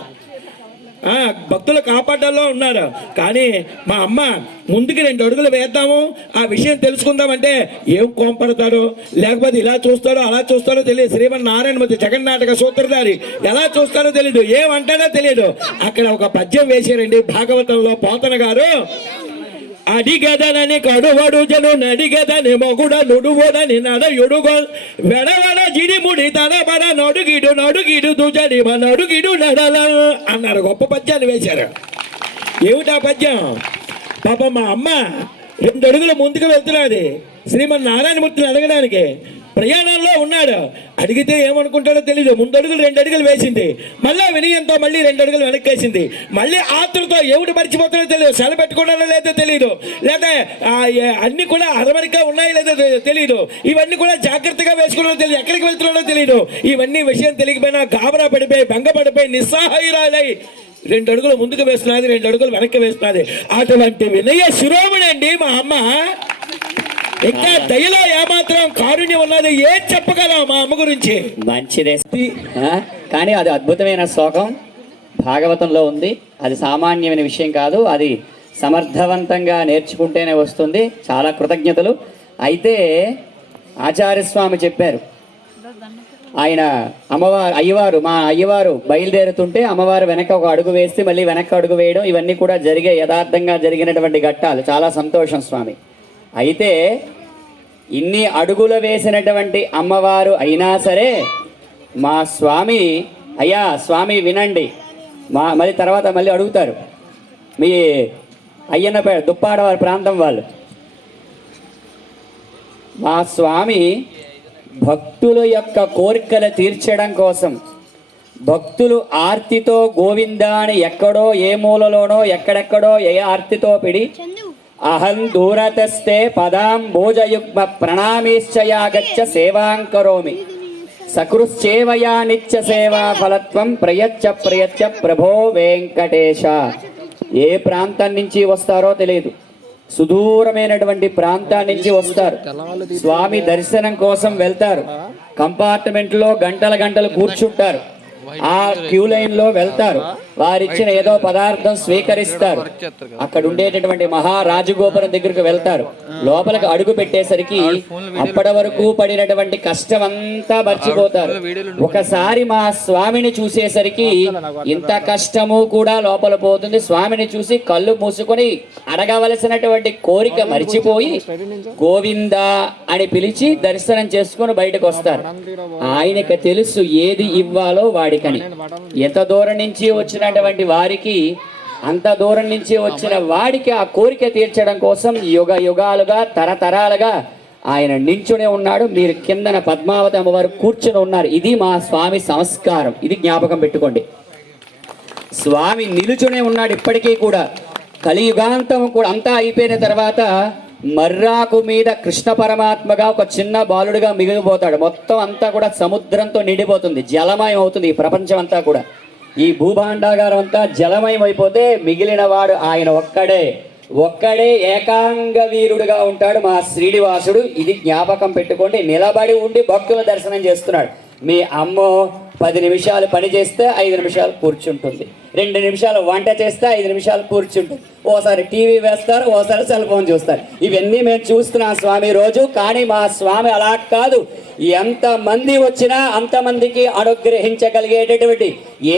భక్తులు కాపాడడంలో ఉన్నారు. కానీ మా అమ్మ ముందుకు 2 అడుగులు వేద్దాము, ఆ విషయం తెలుసుకుందామంటే ఏం కోంపడతాడో, లేకపోతే ఇలా చూస్తాడో అలా చూస్తాడో తెలియదు. శ్రీమన్నారాయణమూర్తి జగన్నాటక సూత్రధారి ఎలా చూస్తాడో తెలియదు, ఏమంటాడో తెలియదు. అక్కడ ఒక పద్యం వేసారండి భాగవతంలో పోతన గారు. అడిగదనని కడువడు జను నడిగదని మొగుడ నుడువోడని నడయుడుగో వెడవడ జిడిముడి తడబడ నడుగిడు నడుగిడు దుజడి నడుగిడు నడల అన్నారు. గొప్ప పద్యాన్ని వేశారు. ఏమిటా పద్యం? పాప మా అమ్మ 2 అడుగులు ముందుకు వెళ్తున్నది శ్రీమన్నారాయణమూర్తిని అడగడానికి. ప్రయాణంలో ఉన్నాడు, అడిగితే ఏమనుకుంటాడో తెలీదు. 2 అడుగులు వేసింది, మళ్ళీ వినయంతో మళ్ళీ 2 అడుగులు వెనక్కేసింది. మళ్ళీ ఆతులతో ఏమిటి మర్చిపోతాడో తెలియదు, సెల పెట్టుకున్నాడో లేదో తెలియదు, లేదా అన్ని కూడా అరమరిగా ఉన్నాయో లేదో తెలియదు, ఇవన్నీ కూడా జాగ్రత్తగా వేసుకున్నాడో తెలియదు, ఎక్కడికి వెళ్తున్నాడో తెలియదు. ఇవన్నీ విషయం తెలియకపోయినా గాబరా పడిపోయి భంగపడిపోయి నిస్సహాయురాలై 2 అడుగులు ముందుకు వేస్తున్నది, 2 అడుగులు వెనక్కి వేస్తున్నది. అటువంటి వినయ శిరోమణి అండి మా అమ్మ. ఇంకా దయలో ఏమాత్రం కారుణ్యం ఉన్నది, ఏం చెప్పగలం మా అమ్మ గురించి? మంచిదే, కానీ అది అద్భుతమైన శ్లోకం భాగవతంలో ఉంది. అది సామాన్యమైన విషయం కాదు, అది సమర్థవంతంగా నేర్చుకుంటేనే వస్తుంది. చాలా కృతజ్ఞతలు. అయితే ఆచార్యస్వామి చెప్పారు, ఆయన అయ్యవారు మా అయ్యవారు బయలుదేరుతుంటే అమ్మవారు వెనక ఒక అడుగు వేస్తే మళ్ళీ వెనక్కి అడుగు వేయడం, ఇవన్నీ కూడా జరిగే యథార్థంగా జరిగినటువంటి ఘట్టాలు. చాలా సంతోషం స్వామి. అయితే ఇన్ని అడుగులు వేసినటువంటి అమ్మవారు అయినా సరే మా స్వామి, అయ్యా స్వామి వినండి, మళ్ళీ తర్వాత మళ్ళీ అడుగుతారు మీ అయ్యన్నపేట దుప్పాడవారి ప్రాంతం వాళ్ళు. మా స్వామి భక్తుల యొక్క కోరికలు తీర్చడం కోసం, భక్తులు ఆర్తితో గోవిందా అని ఎక్కడో ఏ మూలలోనో ఎక్కడెక్కడో ఏ ఆర్తితో పిడి అహం దూరతస్తే పదాం భోజయుగ్మ ప్రణామీశ్చయాగచ్చ సేవాం కరోమి సకృశ్చేవయా నిత్య సేవా ఫలత్వం ప్రయచ్చ ప్రభో వెంకటేశ. ఏ ప్రాంతం నుంచి వస్తారో తెలియదు, సుదూరమైనటువంటి ప్రాంతాల నుంచి వస్తారు, స్వామి దర్శనం కోసం వెళ్తారు, కంపార్ట్మెంట్లో గంటలు కూర్చుంటారు, ఆ క్యూ లైన్ లో వెళ్తారు, వారిచ్చిన ఏదో పదార్థం స్వీకరిస్తారు, అక్కడ ఉండేటటువంటి మహారాజగోపురం దగ్గరకు వెళ్తారు. లోపలికి అడుగు పెట్టేసరికి అప్పటి వరకు పడినటువంటి కష్టం అంతా మర్చిపోతారు. ఒకసారి మా స్వామిని చూసేసరికి ఇంత కష్టము కూడా లోపల పోతుంది. స్వామిని చూసి కళ్ళు మూసుకొని అడగవలసినటువంటి కోరిక మర్చిపోయి గోవిందా అని పిలిచి దర్శనం చేసుకొని బయటకు వస్తారు. ఆయనకు తెలుసు ఏది ఇవ్వాలో వాడికని. ఎంత దూరం నుంచి వచ్చినటువంటి వారికి, అంత దూరం నుంచి వచ్చిన వాడికి ఆ కోరిక తీర్చడం కోసం యుగాలుగా తరతరాలుగా ఆయన నించునే ఉన్నాడు. మీరు కిందన పద్మావతి అమ్మవారు కూర్చుని ఉన్నారు. ఇది మా స్వామి సంస్కారం, ఇది జ్ఞాపకం పెట్టుకోండి. స్వామి నిలుచునే ఉన్నాడు ఇప్పటికీ కూడా. కలియుగాంతం కూడా అంతా అయిపోయిన తర్వాత మర్రాకు మీద కృష్ణ పరమాత్మగా ఒక చిన్న బాలుడిగా మిగిలిపోతాడు. మొత్తం అంతా కూడా సముద్రంతో నిండిపోతుంది, జలమయం అవుతుంది. ఈ ప్రపంచం అంతా కూడా, ఈ భూభాండాగారం అంతా జలమయం అయిపోతే మిగిలిన వాడు ఆయన ఒక్కడే ఏకాంగ వీరుడుగా ఉంటాడు మా శ్రీనివాసుడు. ఇది జ్ఞాపకం పెట్టుకోండి. నిలబడి ఉండి భక్తుల దర్శనం చేస్తున్నాడు. మీ అమ్మో 10 నిమిషాలు పని చేస్తే 5 నిమిషాలు కూర్చుంటుంది, 2 నిమిషాలు వంట చేస్తే 5 నిమిషాలు కూర్చుంటుంది, ఓసారి టీవీ వేస్తారు, ఓసారి సెల్ ఫోన్ చూస్తారు. ఇవన్నీ మేము చూస్తున్నాం స్వామి రోజు. కానీ మా స్వామి అలా కాదు. ఎంతమంది వచ్చినా అంతమందికి అనుగ్రహించగలిగేటటువంటి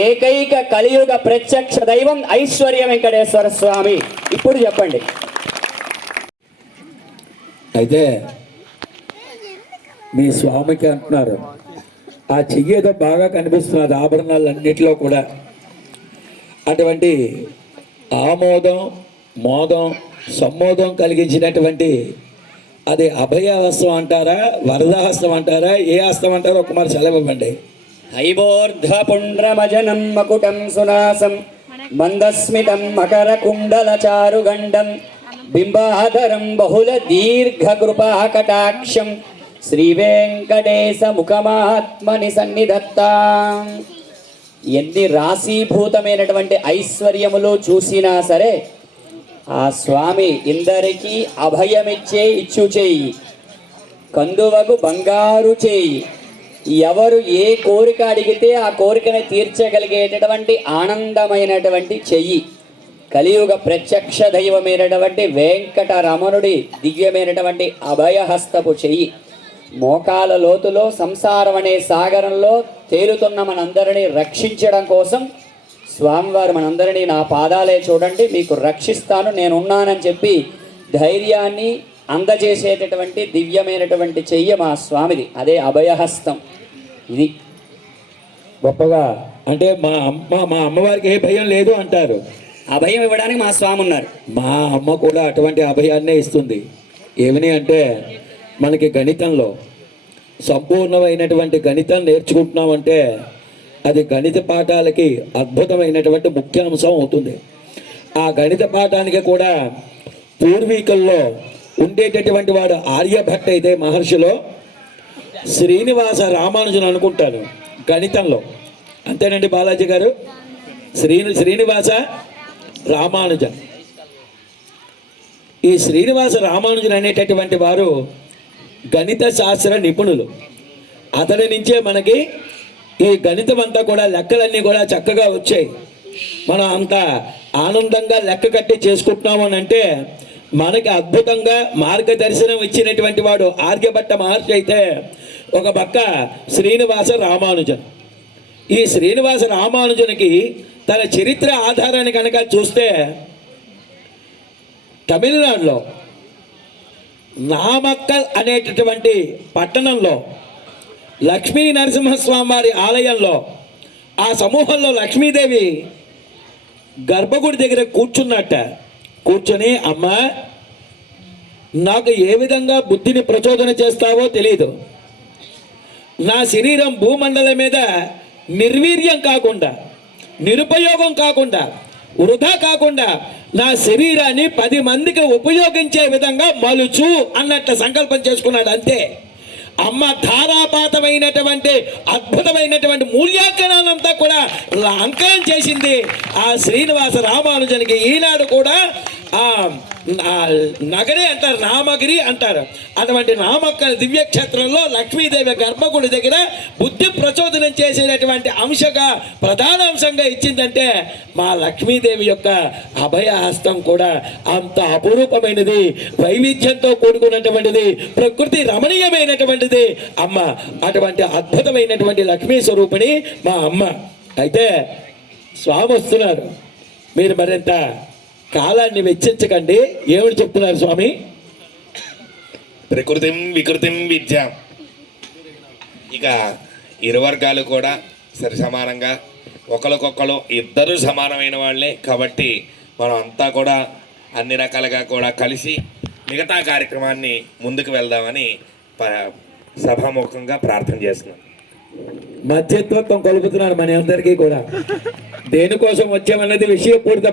ఏకైక కలియుగ ప్రత్యక్ష దైవం ఐశ్వర్య వెంకటేశ్వర స్వామి. ఇప్పుడు చెప్పండి. అయితే మీ స్వామికి అంటున్నారు, ఆ చెయ్యి ఏదో బాగా కనిపిస్తున్నది ఆభరణాలన్నిటిలో కూడా. అటువంటి ఆమోదం, మోదం, సమ్మోదం కలిగించినటువంటి అది అభయహస్తం అంటారా, వరదహస్తం అంటారా, ఏ హస్తం అంటారో ఒక మరి సెలవివ్వండి. హైబోర్ధ్వ పుండ్రమజనం మకుటం సునాసం మందస్మితం మకర కుండల చారుగండం బింబాధరం బహుళ దీర్ఘ కృపా కటాక్షం శ్రీ వెంకటేశ ముఖమాత్మని సన్నిధత్తాం. ఎన్ని రాశీభూతమైనటువంటి ఐశ్వర్యములు చూసినా సరే ఆ స్వామి ఇందరికీ అభయమిచ్చే ఇచ్చు చేయి, కందువకు బంగారు చేయి. ఎవరు ఏ కోరిక అడిగితే ఆ కోరికను తీర్చగలిగేటటువంటి ఆనందమైనటువంటి చెయ్యి. కలియుగ ప్రత్యక్ష దైవమైనటువంటి వెంకటరమణుడి దివ్యమైనటువంటి అభయహస్తపు చెయ్యి. మోకాల లోతులో సంసారం అనే సాగరంలో తేలుతున్న మనందరినీ రక్షించడం కోసం స్వామివారు మనందరినీ నా పాదాలే చూడండి మీకు రక్షిస్తాను నేనున్నానని చెప్పి ధైర్యాన్ని అందజేసేటటువంటి దివ్యమైనటువంటి చెయ్యి మా స్వామిది. అదే అభయహస్తం. ఇది గొప్పగా అంటే మా అమ్మవారికి ఏ భయం లేదు అంటారు. అభయం ఇవ్వడానికి మా స్వామి ఉన్నారు. మా అమ్మ కూడా అటువంటి అభయాన్నే ఇస్తుంది. ఏమని అంటే మనకి గణితంలో సంపూర్ణమైనటువంటి గణితం నేర్చుకుంటున్నామంటే అది గణిత పాఠాలకి అద్భుతమైనటువంటి ముఖ్యాంశం అవుతుంది. ఆ గణిత పాఠానికి కూడా పూర్వీకుల్లో ఉండేటటువంటి వాడు ఆర్యభట్ట అయితే మహర్షిలో శ్రీనివాస రామానుజన్ అనుకుంటాను గణితంలో. అంతేనండి బాలాజీ గారు? శ్రీనివాస రామానుజన్. ఈ శ్రీనివాస రామానుజన్ అనేటటువంటి వారు గణిత శాస్త్ర నిపుణులు. అతడి నుంచే మనకి ఈ గణితం అంతా కూడా లెక్కలన్నీ కూడా చక్కగా వచ్చాయి. మనం అంత ఆనందంగా లెక్క కట్టి చేసుకుంటున్నాము అని అంటే మనకి అద్భుతంగా మార్గదర్శనం ఇచ్చినటువంటి వాడు ఆర్యభట్ట మహర్షి అయితే ఒక పక్క శ్రీనివాస రామానుజన్. ఈ శ్రీనివాస రామానుజన్కి తన చరిత్ర ఆధారాన్ని కనుక చూస్తే తమిళనాడులో నామక్కల్ అనేటటువంటి పట్టణంలో లక్ష్మీ నరసింహస్వామి వారి ఆలయంలో ఆ సమూహంలో లక్ష్మీదేవి గర్భగుడి దగ్గర కూర్చొని అమ్మ నాకు ఏ విధంగా బుద్ధిని ప్రచోదన చేస్తావో తెలియదు. నా శరీరం భూమండలం మీద నిర్వీర్యం కాకుండా నిరుపయోగం కాకుండా వృధా కాకుండా నా శరీరాన్ని 10 మందికి ఉపయోగించే విధంగా మలుచు అన్నట్టు సంకల్పం చేసుకున్నాడు. అంతే. అమ్మ ధారాపాతమైనటువంటి అద్భుతమైనటువంటి మూల్యాంకనాలంతా కూడా అంకనం చేసింది ఆ శ్రీనివాస రామానుజన్కి. ఈనాడు కూడా ఆ నగరి అంటారు, నామగిరి అంటారు. అటువంటి నామక్కల్ దివ్యక్షేత్రంలో లక్ష్మీదేవి గర్భగుడి దగ్గర బుద్ధి ప్రచోదనం చేసేటటువంటి అంశంగా ప్రధాన అంశంగా ఇచ్చిందంటే మా లక్ష్మీదేవి యొక్క అభయహస్తం కూడా అంత అపురూపమైనది, వైవిధ్యంతో కూడుకున్నటువంటిది, ప్రకృతి రమణీయమైనటువంటిది అమ్మ. అటువంటి అద్భుతమైనటువంటి లక్ష్మీ స్వరూపిణి మా అమ్మ. అయితే స్వామి వస్తున్నారు, మీరు మరింత కాలాన్ని వెచ్చించకండి. ఏమిటి చెప్తున్నారు స్వామి? ప్రకృతిం వికృతిం విద్య. ఇక ఇరు వర్గాలు కూడా సరి సమానంగా ఒకరికొకరు ఇద్దరు సమానమైన వాళ్ళే కాబట్టి మనం అంతా కూడా అన్ని రకాలుగా కూడా కలిసి మిగతా కార్యక్రమాన్ని ముందుకు వెళ్దామని సభాముఖంగా ప్రార్థన చేస్తున్నాం. మధ్యత్వం కలుపుతున్నారు మన అందరికీ కూడా. దేనికోసం వచ్చామన్నది విషయపూరిత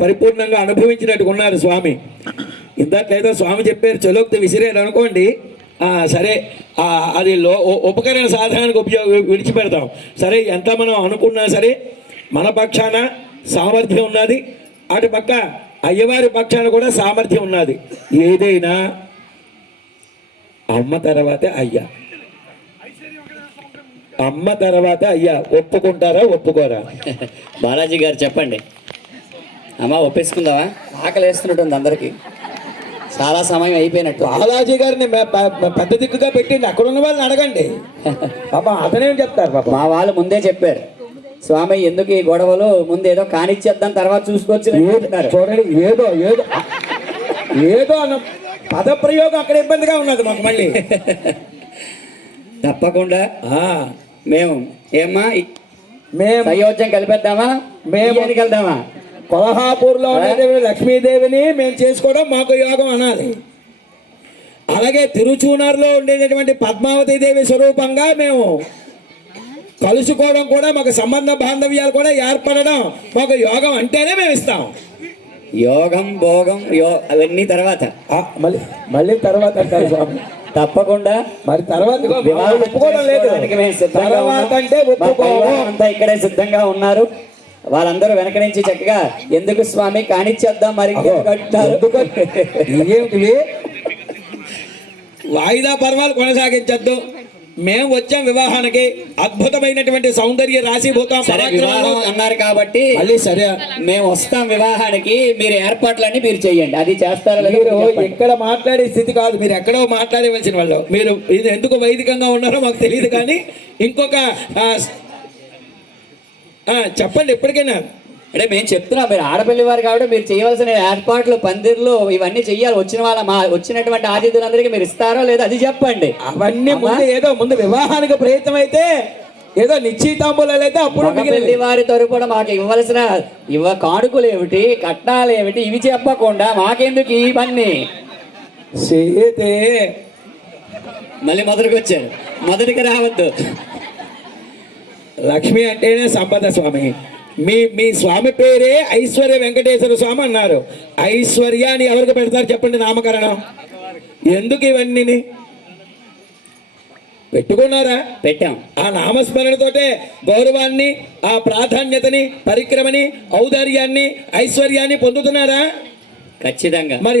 పరిపూర్ణంగా అనుభవించినట్టు ఉన్నారు స్వామి. ఇందాకలేదో స్వామి చెప్పారు చలోక్తి విసిరేది అనుకోండి, సరే అది ఉపకరణ సాధనానికి విడిచిపెడతాం. సరే ఎంత మనం అనుకున్నా సరే మన పక్షాన సామర్థ్యం ఉన్నది, అటు పక్క అయ్యవారి పక్షాన కూడా సామర్థ్యం ఉన్నది. ఏదైనా అమ్మ తర్వాతే అయ్యా, అమ్మ తర్వాత అయ్యా. ఒప్పుకుంటారా ఒప్పుకోరా? బాలాజీ గారు చెప్పండి. అమ్మ ఒప్పేసుకుందామా? ఆకలి వేస్తున్నట్టుంది అందరికి, చాలా సమయం అయిపోయినట్టు. బాలాజీ గారిని పెద్ద దిక్కుగా పెట్టింది, అక్కడ ఉన్న వాళ్ళని అడగండి. పాప అతనేం చెప్తారు? పాప మా వాళ్ళు ముందే చెప్పారు, స్వామి ఎందుకు ఈ గొడవలు, ముందు ఏదో కానిచ్చేద్దాం తర్వాత చూసుకోవచ్చు. చూడండి, ఏదో ఏదో ఏదో అన్న పదప్రయోగం అక్కడ ఇబ్బందిగా ఉన్నది మాకు. మళ్ళీ తప్పకుండా మేము మేము అయోధ్యం కలిపేద్దామా, మేము వెళ్దామా? కొల్హాపూర్లో లక్ష్మీదేవిని మేము చేసుకోవడం మాకు యోగం అనాలి. అలాగే తిరుచూనర్లో ఉండేటటువంటి పద్మావతి దేవి స్వరూపంగా మేము కలుసుకోవడం కూడా మాకు సంబంధ బాంధవ్యాలు కూడా ఏర్పడడం మాకు యోగం అంటేనే మేము ఇస్తాం. యోగం భోగం అవన్నీ తర్వాత మళ్ళీ తర్వాత అంటారు స్వామి. తప్పకుండా మరి తర్వాత ఒప్పుకోవడం లేదు, తర్వాత అంటే అంతా ఇక్కడే సిద్ధంగా ఉన్నారు. వాళ్ళందరూ వెనక నుంచి చక్కగా ఎందుకు స్వామి కానిచ్చేద్దాం మరి కట్టారు. ఇదేమిటివి వాయిదా పర్వాలు కొనసాగించద్దు. మేము వచ్చాం వివాహానికి, అద్భుతమైనటువంటి సౌందర్య రాశిభూతం సరే వివాహం అన్నారు కాబట్టి మళ్ళీ సరే మేము వస్తాం వివాహానికి, మీరు ఏర్పాట్లన్నీ మీరు చెయ్యండి. అది చేస్తారా లేదా మీరు చెప్పండి. ఇక్కడ మాట్లాడే స్థితి కాదు, మీరు ఎక్కడో మాట్లాడవలసిన వాళ్ళు. మీరు ఇది ఎందుకు వైదికంగా ఉన్నారో మాకు తెలియదు, కానీ ఇంకొక చెప్పండి ఎప్పటికైనా. అంటే మేము చెప్తున్నాం, మీరు ఆడపిల్లి వారు కాబట్టి మీరు చేయవలసిన ఏర్పాట్లు, పందిర్లు ఇవన్నీ చెయ్యాలి. వచ్చినటువంటి ఆతిథులందరికీ మీరు ఇస్తారో లేదో అది చెప్పండి. అవన్నీ ముందు వివాహానికి ప్రయత్నం అయితే ఏదో నిశ్చితాంబూలాలు అయితే అప్పుడు పెళ్లి వారి తరపున మాకు ఇవ్వవలసిన కానుకలు ఏమిటి, కట్నాలు ఏమిటి, ఇవి చెప్పకుండా మాకెందుకు ఇవన్నీ? చేతే మళ్ళీ మొదటికి వచ్చారు, మొదటికి రావద్దు. లక్ష్మి అంటేనే సంపద స్వామి. మీ స్వామి పేరే ఐశ్వర్య వెంకటేశ్వర స్వామి అన్నారు. ఐశ్వర్య అని ఎవరికి పెడతారు చెప్పండి నామకరణం? ఎందుకు ఇవన్నీ పెట్టుకున్నారా? పెట్టాం. ఆ నామస్మరణతోటే గౌరవాన్ని, ఆ ప్రాధాన్యతని, పరిక్రమని, ఔదార్యాన్ని, ఐశ్వర్యాన్ని పొందుతున్నారా? ఖచ్చితంగా. మరి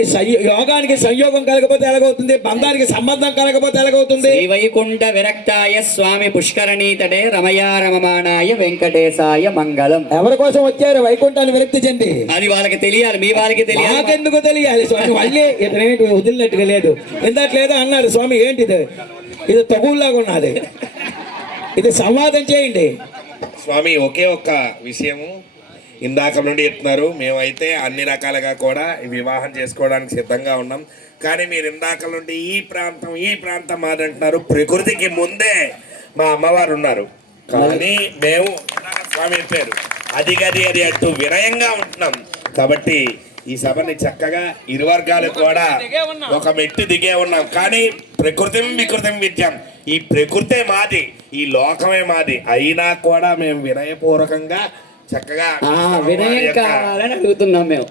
యోగానికి సంయోగం కలగపోతే ఎలాగవుతుంది? బంధానికి సంబంధం కలగపోతే ఎలాగవుతుంది? వైకుంఠ విరక్తాయ స్వామి పుష్కరణీతడే రమయా రమమానాయ వెంకటేశాయ మంగళం. ఎవరి కోసం వచ్చారు వైకుంఠాన్ని విరక్తి చెంది? అది వాళ్ళకి తెలియాలి, మీ వాళ్ళకి తెలియాలి. నాకెందుకు తెలియాలి స్వామి? మళ్ళీ ఇతనేంటి వదిలినట్టుగా లేదు, ఇందాట్లేదో అన్నారు స్వామి. ఏంటిది? ఇది తగుల్లాగా ఉన్నది, ఇది సంవాదం చేయండి స్వామి. ఒకే ఒక్క విషయము ఇందాక నుండి చెప్తున్నారు, మేమైతే అన్ని రకాలుగా కూడా వివాహం చేసుకోవడానికి సిద్ధంగా ఉన్నాం. కానీ మీరు ఇందాక నుండి ఈ ప్రాంతం మాదంటున్నారు. ప్రకృతికి ముందే మా అమ్మవారు ఉన్నారు, కానీ మేము స్వామి చెప్పారు అది అంటూ వినయంగా ఉంటున్నాం. కాబట్టి ఈ సభని చక్కగా ఇరు వర్గాలు కూడా ఒక మెట్టు దిగే ఉన్నాం. కానీ వికృతం విద్యం, ఈ ప్రకృతే మాది, ఈ లోకమే మాది. అయినా కూడా మేము వినయపూర్వకంగా చక్కగా వినయం కావాలని అడుగుతున్నాం మేము.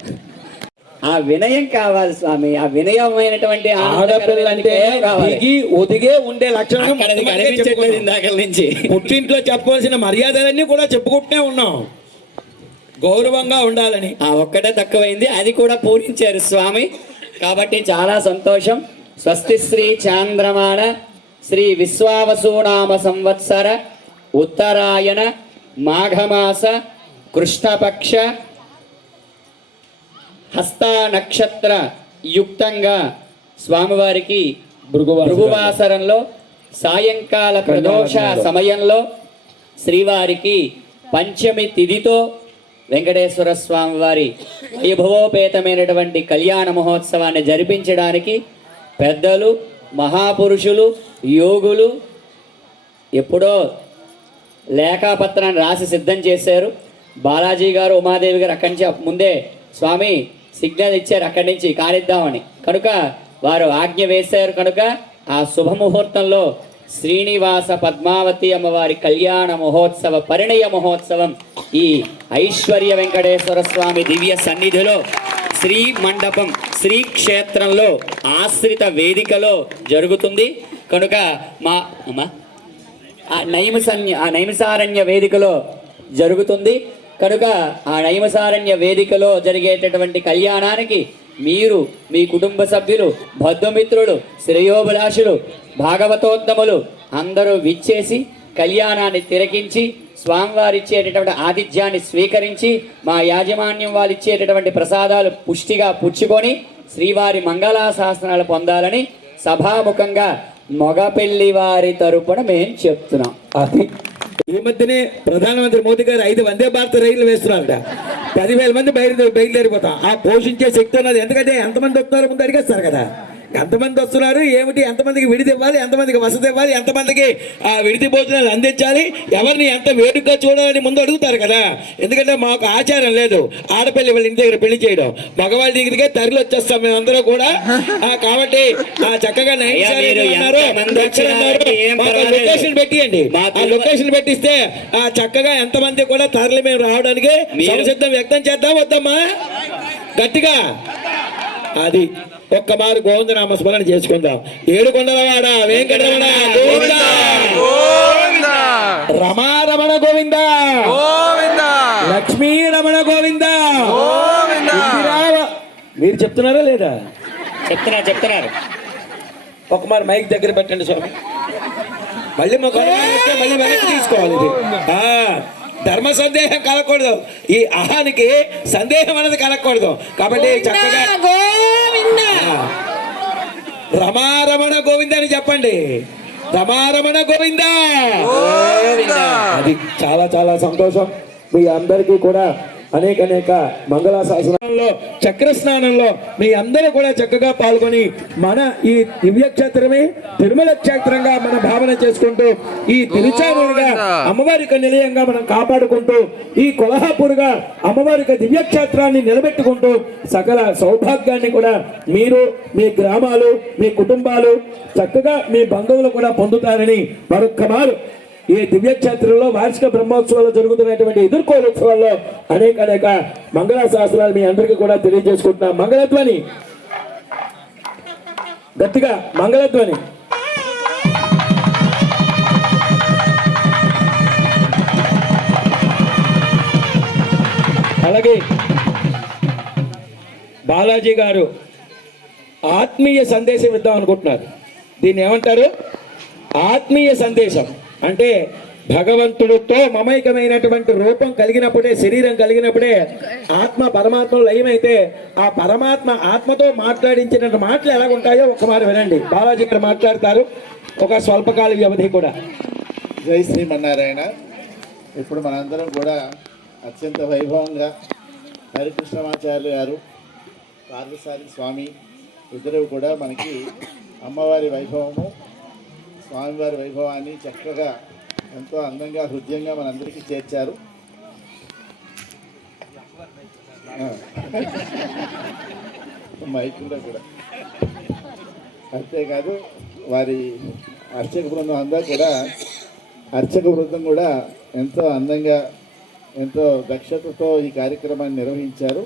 ఆ వినయం కావాలి స్వామి. ఆ వినయమైనటువంటి ఆడపిల్ల అంటే దిగి ఒదిగే ఉండే లక్షణం కనిపించట్లేదు ఇందాక నుంచి. పుట్టింట్లో చెప్పవలసిన మర్యాదలన్నీ కూడా చెప్పుకుంటూనే ఉన్నాం, గౌరవంగా ఉండాలని. ఆ ఒక్కటే తక్కువైంది, అది కూడా పూరించారు స్వామి. కాబట్టి చాలా సంతోషం. స్వస్తి శ్రీ చాంద్రమాణ శ్రీ విశ్వావసునామ సంవత్సర ఉత్తరాయణ మాఘమాస కృష్ణపక్ష హస్త నక్షత్ర యుక్తంగా స్వామివారికి భృగువాసరంలో సాయంకాల ప్రదోష సమయంలో శ్రీవారికి పంచమి తిథితో వెంకటేశ్వర స్వామి వారి వైభవోపేతమైనటువంటి కళ్యాణ మహోత్సవాన్ని జరిపించడానికి పెద్దలు, మహాపురుషులు, యోగులు ఎప్పుడో లేఖాపత్రాన్ని రాసి సిద్ధం చేశారు. బాలాజీ గారు, ఉమాదేవి గారు అక్కడి నుంచి ముందే స్వామి సిగ్నల్ ఇచ్చారు అక్కడి నుంచి కానిద్దామని. కనుక వారు ఆజ్ఞ వేశారు. కనుక ఆ శుభముహూర్తంలో శ్రీనివాస పద్మావతి అమ్మవారి కళ్యాణ మహోత్సవ పరిణయ మహోత్సవం ఈ ఐశ్వర్య వెంకటేశ్వర స్వామి దివ్య సన్నిధిలో శ్రీ మండపం శ్రీ క్షేత్రంలో ఆశ్రిత వేదికలో జరుగుతుంది. కనుక మా నైమిసారణ్య వేదికలో జరుగుతుంది. కనుక ఆ నైమిసారణ్య వేదికలో జరిగేటటువంటి కళ్యాణానికి మీరు, మీ కుటుంబ సభ్యులు, బంధుమిత్రులు, శ్రేయోభిలాషులు, భాగవతోత్తములు అందరూ విచ్చేసి కళ్యాణాన్ని తిలకించి స్వామివారు ఇచ్చేటటువంటి ఆతిథ్యాన్ని స్వీకరించి మా యాజమాన్యం వారు ఇచ్చేటటువంటి ప్రసాదాలు పుష్టిగా పుచ్చుకొని శ్రీవారి మంగళాశాసనాలు పొందాలని సభాముఖంగా మగపెళ్లి వారి తరపున మేము చెప్తున్నాం. అది ఈ మధ్యనే ప్రధానమంత్రి మోదీ గారు 5 వందే భారత రైళ్లు వేస్తున్నారట. 10,000 మంది బయలుదేరిపోతాం. ఆ పోషించే శక్తి ఉన్నది. ఎందుకంటే ఎంతమంది వస్తున్నారో ముందు అడిగేస్తారు కదా, ఎంతమంది వస్తున్నారు ఏమిటి, ఎంతమందికి విడిది ఇవ్వాలి, ఎంతమందికి వసతి ఇవ్వాలి, ఎంతమందికి ఆ విడిది భోజనాలు అందించాలి, ఎవరిని ఎంత వేడుకగా చూడాలని ముందు అడుగుతారు కదా. ఎందుకంటే మాకు ఆచారం లేదు ఆడపిల్లి వాళ్ళ ఇంటి దగ్గర పెళ్లి చేయడం, మగవాళ్ళ దగ్గరికే తరలి వచ్చేస్తాం మేమందరూ కూడా. కాబట్టి ఆ చక్కగా లొకేషన్ పెట్టియండి. ఆ లొకేషన్ పెట్టిస్తే ఆ చక్కగా ఎంతమంది కూడా తరలి మేము రావడానికి సంసిద్ధం వ్యక్తం చేద్దాం. వద్దమ్మా గట్టిగా అది ఒక్క మారు గోవిందనామ స్మరణ చేసుకుందాం. ఏడుకొండలవాడ వెంకటరమణ గోవింద, రమారమణ గోవింద, లక్ష్మీ రమణ గోవింద మీరు చెప్తున్నారా లేదా? చెప్తున్నారు. ఒక మరి మైక్ దగ్గర పెట్టండి స్వామి. మళ్ళీ మా మళ్ళీ వెనక్కి తీసుకోవాలి. ఇది ధర్మ సందేహం కలగకూడదు. ఈ అహానికి సందేహం అనేది కలగకూడదు. కాబట్టి చక్కగా రమారమణ గోవింద అని చెప్పండి. రమారమణ గోవింద. అది చాలా చాలా సంతోషం. మీ అందరికీ కూడా అనేక మంగళ శాసనాల్లో చక్ర స్నానంలో మీ అందరూ కూడా చక్కగా పాల్గొని మన ఈ దివ్యక్షేత్రమే తిరుమల క్షేత్రంగా మన భావన చేసుకుంటూ ఈ తిరుచానూరుగా అమ్మవారికి నిలయంగా మనం కాపాడుకుంటూ ఈ కొల్హాపూర్గా అమ్మవారికి దివ్యక్షేత్రాన్ని నిలబెట్టుకుంటూ సకల సౌభాగ్యాన్ని కూడా మీరు మీ గ్రామాలు మీ కుటుంబాలు చక్కగా మీ బంధువులు కూడా పొందుతారని మరొక్క మారు ఈ దివ్యక్షేత్రంలో వార్షిక బ్రహ్మోత్సవాలు జరుగుతున్నటువంటి ఎదుర్కోలుత్సవాల్లో అనేక మంగళ శాస్త్రాలు మీ అందరికీ కూడా తెలియజేసుకుంటున్నాం. మంగళధ్వని గట్టిగా మంగళధ్వని. అలాగే బాలాజీ గారు ఆత్మీయ సందేశం ఇద్దాం అనుకుంటున్నారు. దీన్ని ఏమంటారు? ఆత్మీయ సందేశం అంటే భగవంతుడితో మమైకమైనటువంటి రూపం కలిగినప్పుడే, శరీరం కలిగినప్పుడే ఆత్మ పరమాత్మలో లయమైతే ఆ పరమాత్మ ఆత్మతో మాట్లాడించిన మాటలు ఎలాగుంటాయో ఒక్కమారు వినండి. బాలాజీ ఇక్కడ మాట్లాడతారు. ఒక స్వల్పకాల వ్యవధి కూడా. జై శ్రీమన్నారాయణ. ఇప్పుడు మనందరం కూడా అత్యంత వైభవంగా హరికృష్ణమాచార్యులు గారు, పార్థసారి స్వామి ఇద్దరు కూడా మనకి అమ్మవారి వైభవము, స్వామివారి వైభవాన్ని చక్కగా ఎంతో అందంగా హృదయంగా మనందరికీ చేర్చారు. మైకుల్లో కూడా అంతేకాదు వారి అర్చక బృందం కూడా ఎంతో అందంగా ఎంతో దక్షతతో ఈ కార్యక్రమాన్ని నిర్వహించారు.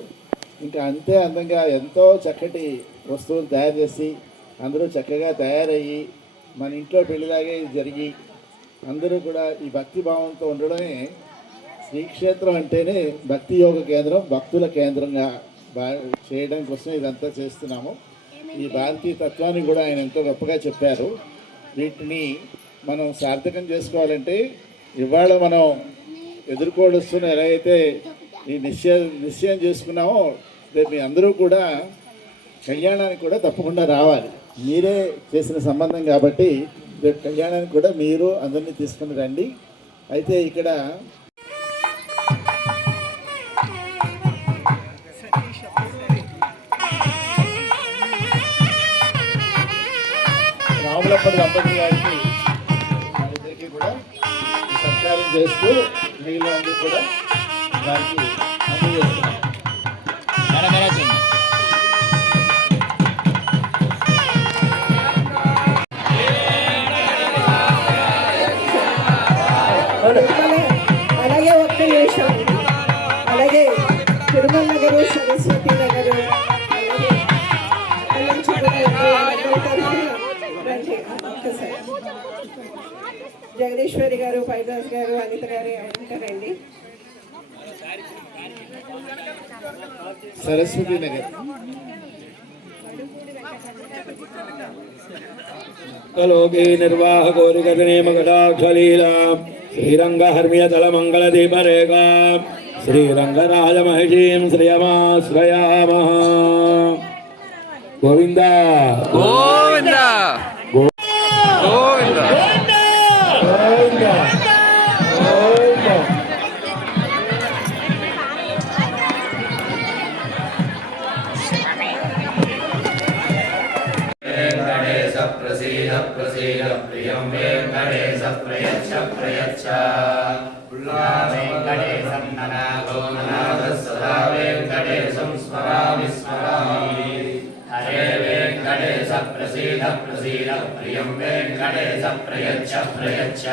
ఇంకా అంతే అందంగా ఎంతో చక్కటి వస్తువులు తయారు చేసి అందరూ చక్కగా తయారయ్యి మన ఇంట్లో పెళ్లిలాగే జరిగి అందరూ కూడా ఈ భక్తి భావంతో ఉండడమే. శ్రీక్షేత్రం అంటేనే భక్తి యోగ కేంద్రం, భక్తుల కేంద్రంగా చేయడం కోసం ఇదంతా చేస్తున్నాము. ఈ భారతీయ తత్వాన్ని కూడా ఆయన ఎంతో గొప్పగా చెప్పారు. వీటిని మనం సార్థకం చేసుకోవాలంటే ఇవాళ మనం ఎదుర్కోవస్తున్న ఎలాగైతే ఈ నిశ్చయం చేసుకున్నామో రేపు మీ అందరూ కూడా కళ్యాణానికి కూడా తప్పకుండా రావాలి. మీరే చేసిన సంబంధం కాబట్టి రేపు కళ్యాణానికి కూడా మీరు అందరినీ తీసుకుని రండి. అయితే ఇక్కడ రాములప్పటి దంపతి గారికి ఇద్దరికి కూడా సత్కారం చేస్తూ మిగిలిన కూడా వారికి అందజేస్తున్నాం. అలాగే ఒక్క నిమిషం. అలాగే తిరుమల నగరు, సరస్వతి నగరు, జగదీశ్వరి గారు, పైదాస్ గారు, అనిత గారు ఉంటారండి. సరస్వతి నగర్ లోకే నిర్వాహ గౌరిగగనే మగడాక్షలీలా శ్రీరంగ హర్మ్యతల మంగళ దీపరేఖా శ్రీరంగరాజ మహిషీం శ్రియమాశ్రయామః. గోవింద గోవింద గోవింద గోవింద గోవింద. ప్రసీద ప్రసీద ప్రియం వెంకటేశ ప్రయచ్చ ప్రయచ్చ వెంకటేశం ననాగో ననాద సదా వెంకటేశం స్మరామి స్మరామి. హరే వెంకటేశ ప్రసీద ప్రసీద ప్రియం వెంకటేశ ప్రయచ్చ ప్రయచ్చ.